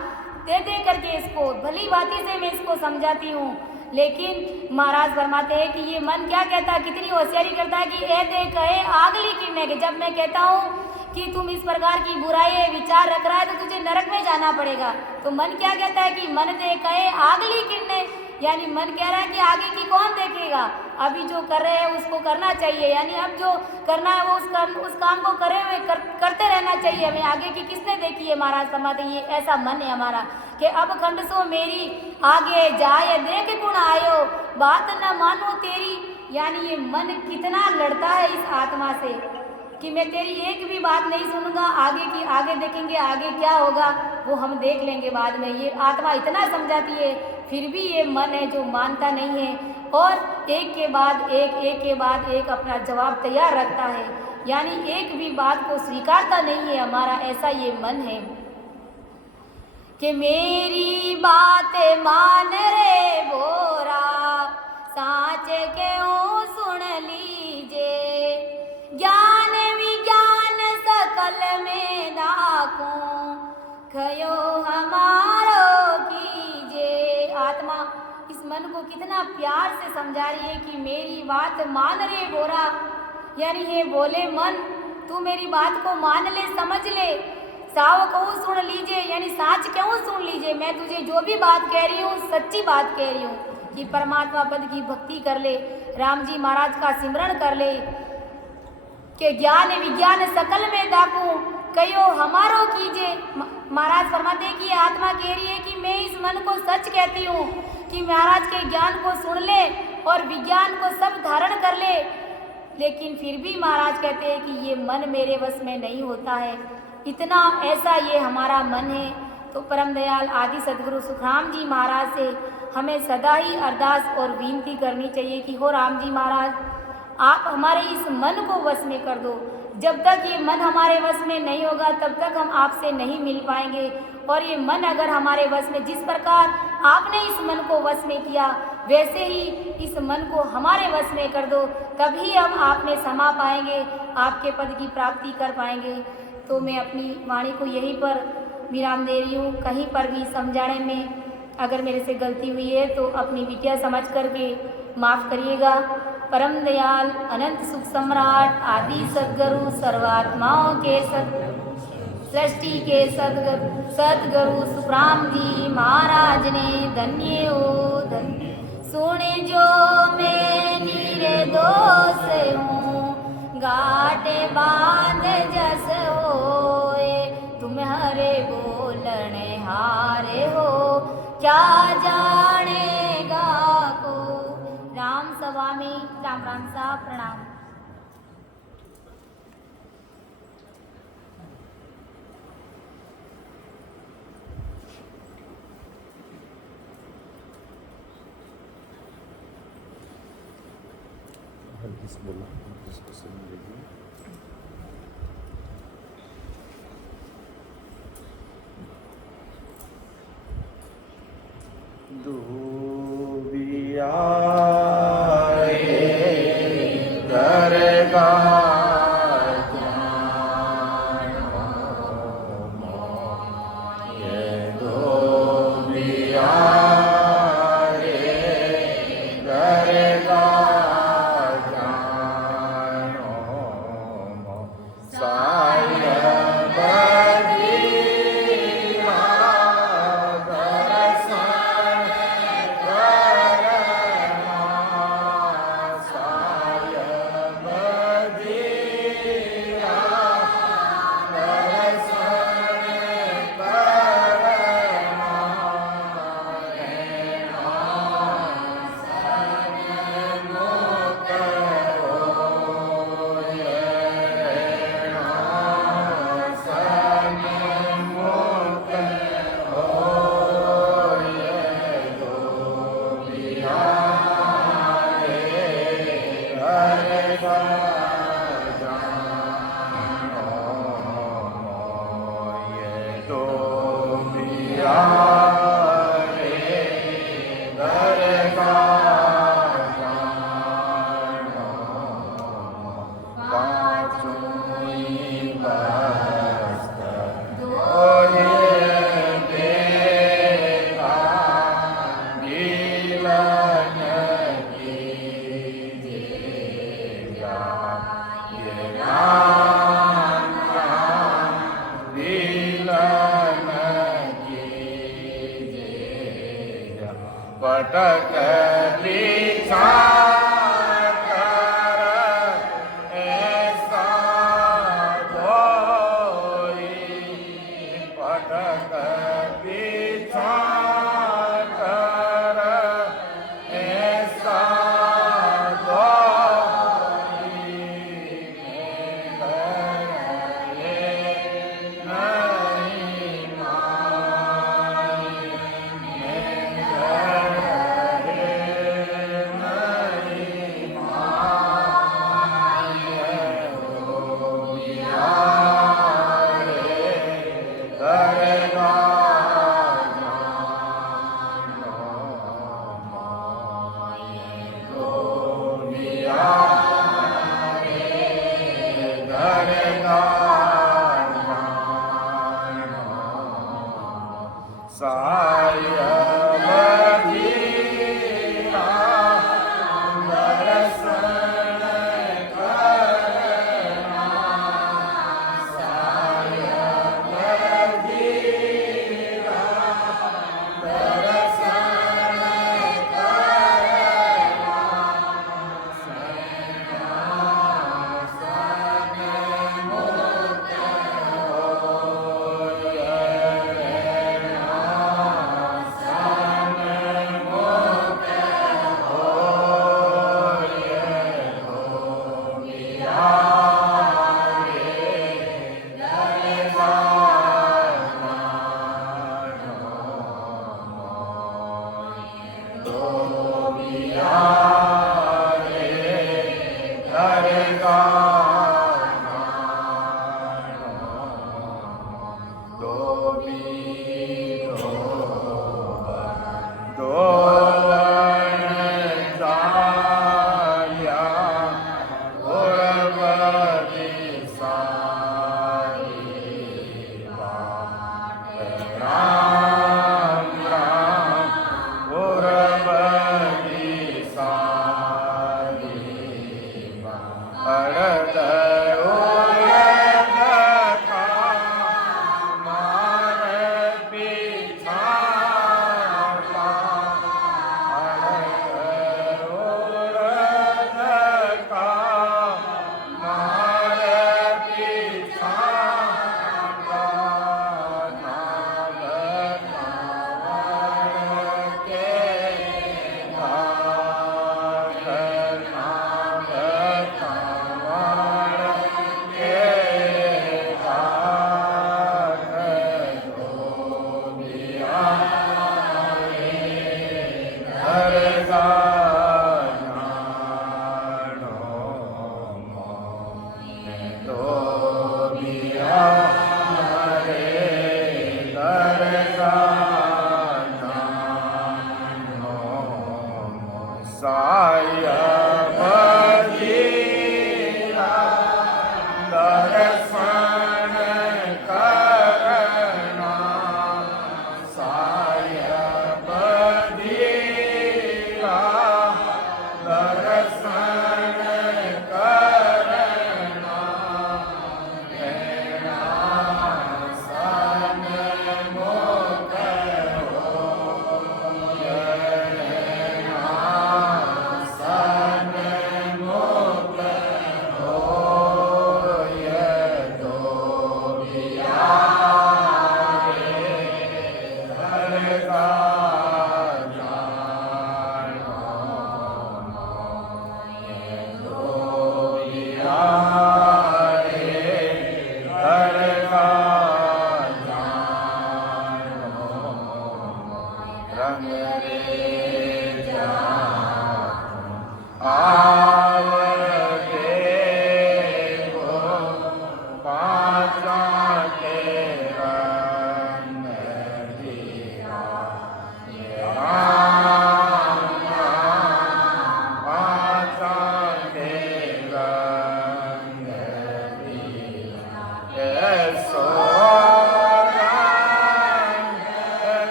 दे दे करके इसको भली भांति से मैं इसको समझाती हूँ, लेकिन महाराज फरमाते हैं कि ये मन क्या कहता है, कितनी होशियारी करता है कि ए दे कहे आगली किरने के, जब मैं कहता हूँ कि तुम इस प्रकार की बुराई विचार रख रहा है तो तुझे नरक में जाना पड़ेगा, तो मन क्या कहता है कि मन दे कहे आगली किरने, यानी मन कह रहा है कि आगे की कौन देखेगा, अभी जो कर रहे हैं उसको करना चाहिए, यानी अब जो करना है वो उस काम को करे हुए करते रहना चाहिए हमें, आगे की किसने देखी है। महाराज फरमाते ये ऐसा मन है हमारा कि अब खंड सो मेरी, आगे जाए देख गुण आयो, बात न मानो तेरी, यानी ये मन कितना लड़ता है इस आत्मा से कि मैं तेरी एक भी बात नहीं सुनूंगा, आगे की आगे देखेंगे, आगे क्या होगा वो हम देख लेंगे बाद में। ये आत्मा इतना समझाती है, फिर भी ये मन है जो मानता नहीं है, और एक के बाद एक अपना जवाब तैयार रखता है, यानी एक भी बात को स्वीकारता नहीं है हमारा, ऐसा ये मन है कि मेरी बात मान रे बोरा, साच क्यों सुन लीजे, ज्ञान विज्ञान सकल में दाकूं, खयो हमारो कीजे। आत्मा इस मन को कितना प्यार से समझा रही है कि मेरी बात मान रे बोरा, यानी हे बोले मन, तू मेरी बात को मान ले, समझ ले। साव कहूँ सुन लीजिए, यानी साच क्यों सुन लीजिए। मैं तुझे जो भी बात कह रही हूँ सच्ची बात कह रही हूँ कि परमात्मा पद की भक्ति कर ले, राम जी महाराज का सिमरण कर ले, कि ज्ञान विज्ञान सकल में दापू कयो हमारो कीजिए। महाराज फरमाते हैं कि आत्मा कह रही है कि मैं इस मन को सच कहती हूँ कि महाराज के ज्ञान को सुन ले और विज्ञान को सब धारण कर ले, लेकिन फिर भी महाराज कहते हैं कि ये मन मेरे वश में नहीं होता है। इतना ऐसा ये हमारा मन है। तो परम दयाल आदि सदगुरु सुखराम जी महाराज से हमें सदा ही अरदास और विनती करनी चाहिए कि हो राम जी महाराज, आप हमारे इस मन को वश में कर दो। जब तक ये मन हमारे वश में नहीं होगा तब तक हम आपसे नहीं मिल पाएंगे। और ये मन अगर हमारे वश में, जिस प्रकार आपने इस मन को वश में किया वैसे ही इस मन को हमारे वश में कर दो, तभी हम आप में समा पाएंगे, आपके पद की प्राप्ति कर पाएंगे। तो मैं अपनी वाणी को यहीं पर विराम दे रही हूँ। कहीं पर भी समझाने में अगर मेरे से गलती हुई है तो अपनी बिटिया समझ करके माफ़ करिएगा। परम दयाल अनंत सुख सम्राट आदि सद्गुरु सर्वात्माओं के सृष्टि के सद्गुरु सुखराम जी महाराज ने धन्य हो धन्य। सुने जो मैं निर्दोष हूँ गाटे बांध जस होए, तुम्हारे बोलने हारे हो क्या जानेगा को। राम सभा में राम राम सा प्रणाम। बोला जिसको सुन दूबिया दरगा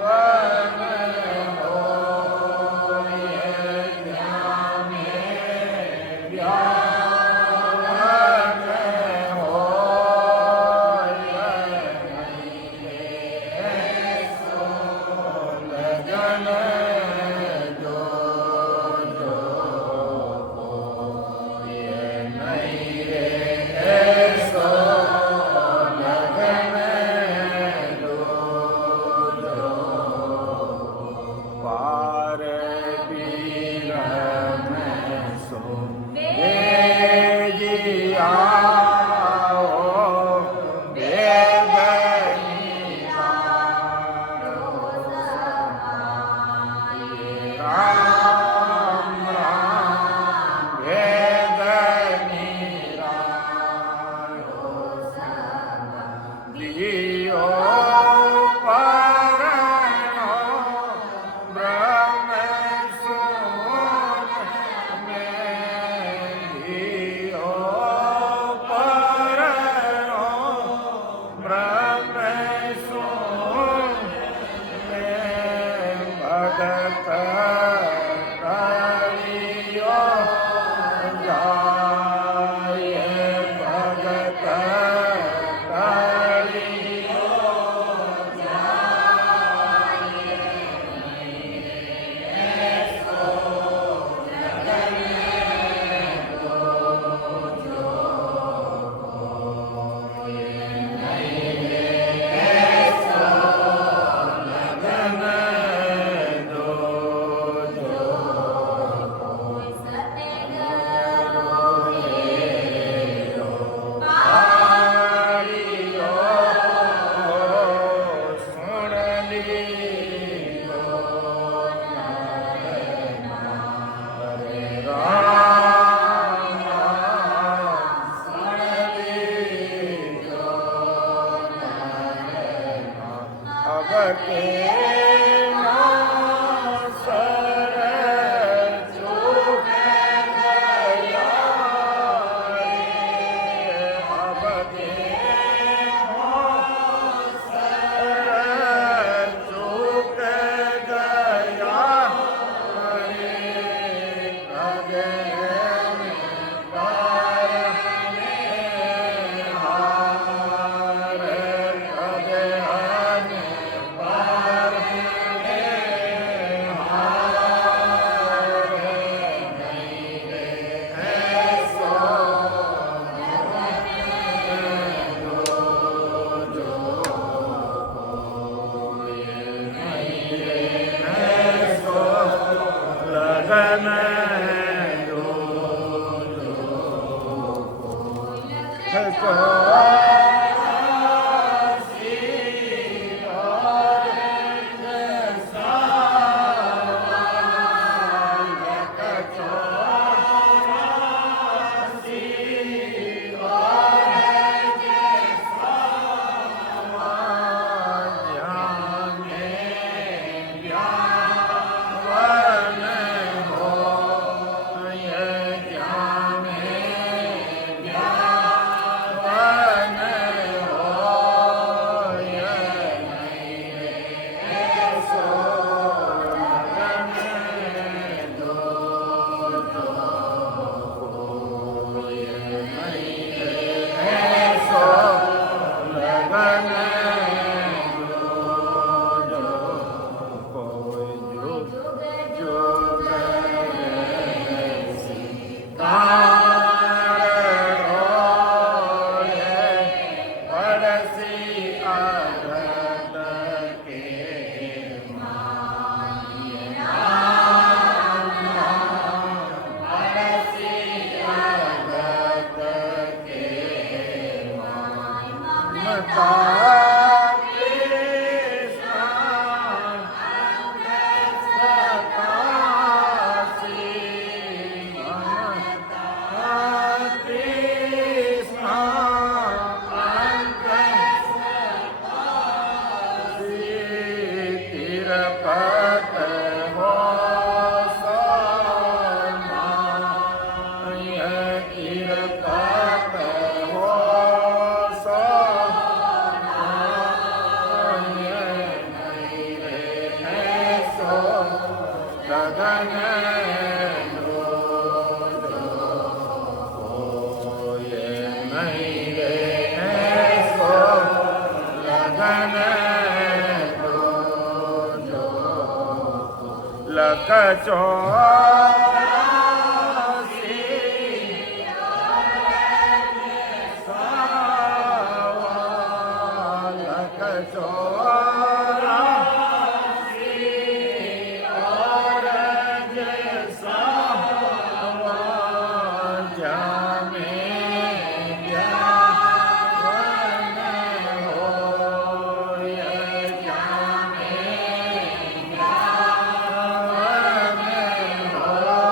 One Oh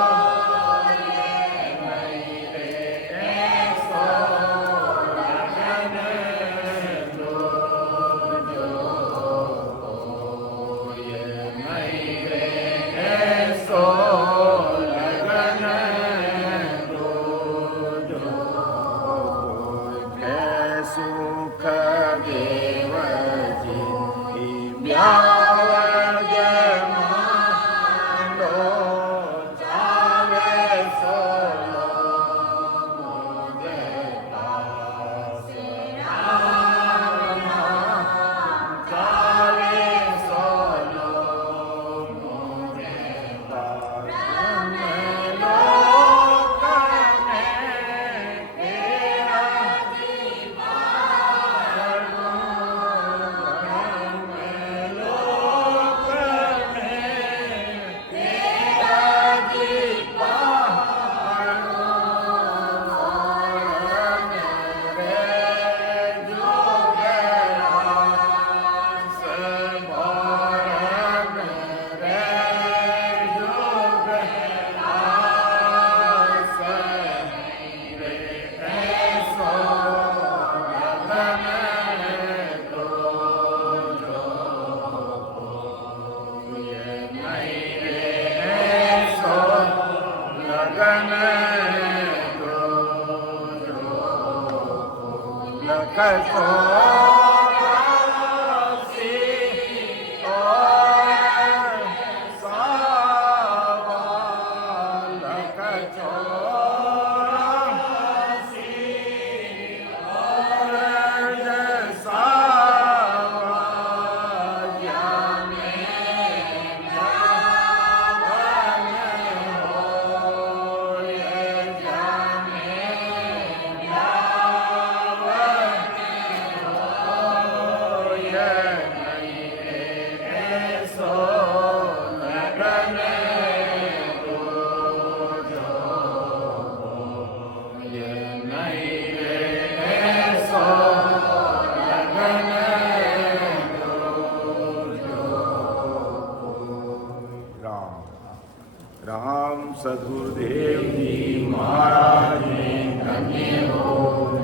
सद्गुरुदेव जी महाराज ने धन्य हो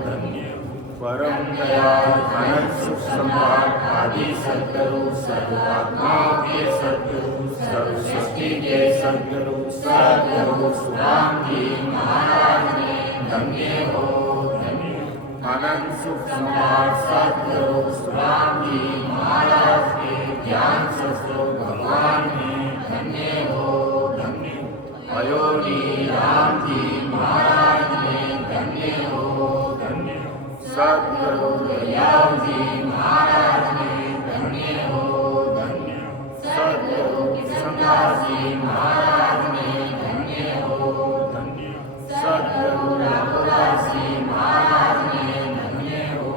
धन्य हो। परम दयाल अनंत सुख सम्राट आदि सद्गुरु सर्वात्माओं के सद्गुरु सर्व सृष्टि के सद्गुरु सद्गुरु सुदाम जी महाराज ने धन्य हो धन्य हो। अनंत सुख सम्राट सद्गुरु सुदाम जी महाराज के ज्ञान शस्त्रों भगवान ने धन्य हो धन्य हो। अयोगी राम जी महाराज ने धन्य हो धन्य हो। सद्गुरु दयाल जी महाराज ने धन्य हो धन्य हो। सद्गुरु कृष्णदास जी महाराज ने धन्य हो धन्य हो। सद्गुरु रामदास जी महाराज ने धन्य हो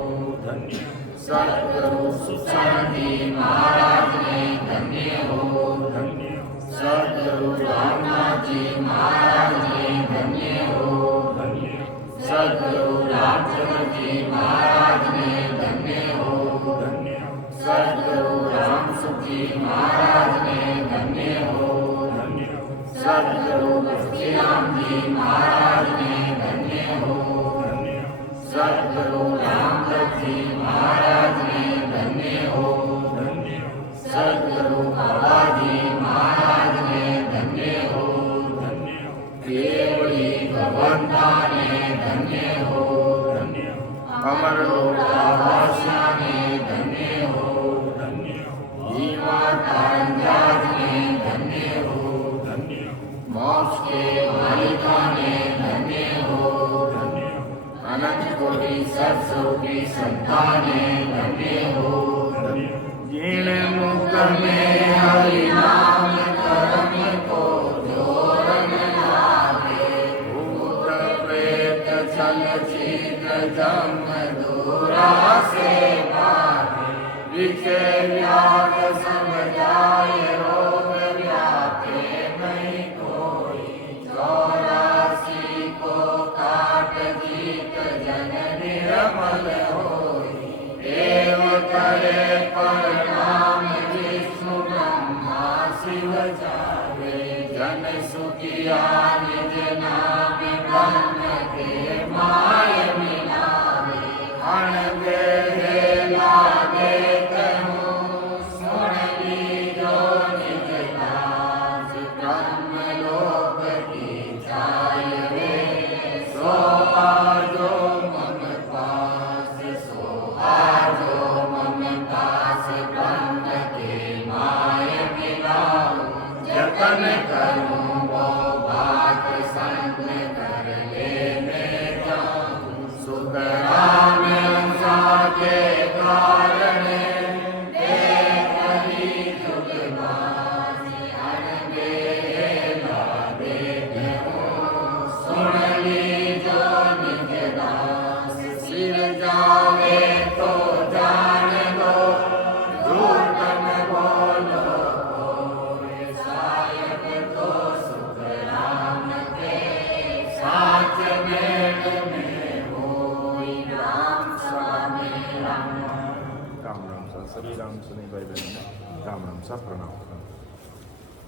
धन्य हो। सद्गुरु सुखचंद जी महाराज ने धन्य हो धन्य हो। सद्गुरु रामनाथ जी महाराज ने धन्य हो धन्य हो। सद्गुरु रामचंद्र जी महाराज ने धन्य हो धन्य हो। सद्गुरु रामसुख जी महाराज ने धन्य हो धन्य हो। सद्गुरु बस्तीराम जी महाराज ने धन्य हो धन्य हो। सद्गुरु रामदत्त जी महाराज ने धन्य हो धन्य हो। सद्गुरु बाबा जी महाराज ने धन्य हो धन्य हो। केवड़ी भगवंता ने धन्य हो धन्य हो। अमर लोकावासिया ने धन्य हो धन्य हो। जीवा तारंजाज ने धन्य हो धन्य हो। मोक्ष के मालिका ने धन्य हो धन्य हो। अनंत कोटि सत्सुखी संतान ने धन्य हो धन्य हो। जिन मुख में हरि नाम करम को जोरन लागे, भूत प्रेत छल छिद्र जम दूरा से भागे। विषे व्याध सम जाय रोग व्यापे नहीं कोई, 84 को काट जीत जन निर्मल होई। देव करे प्रणाम विष्णु ब्रह्मा शिव जावे, जन सुखिया निज नाम ब्रह्म के माय मिलावे। अण देहे लागे कहूँ सुन लीजो निज दास, ब्रह्म लोक की जाय रे। सो आजो मम पास सो आजो मम पास, ब्रह्म के माय मिलाऊं। जतन करूं वो बात संग कर लेने जाऊं। सुख राम साके कारण देखी जुगबासी। अनबेला देखूं सुन लीजो निज दास। सिर जावे तो जान दो, झूठ न बोलो कोई। सायक तो सुख राम के साच मेल में होई। राम स्वामी राम। राम राम सा सभी राम सुनी भाई बहन राम राम सा प्रणाम।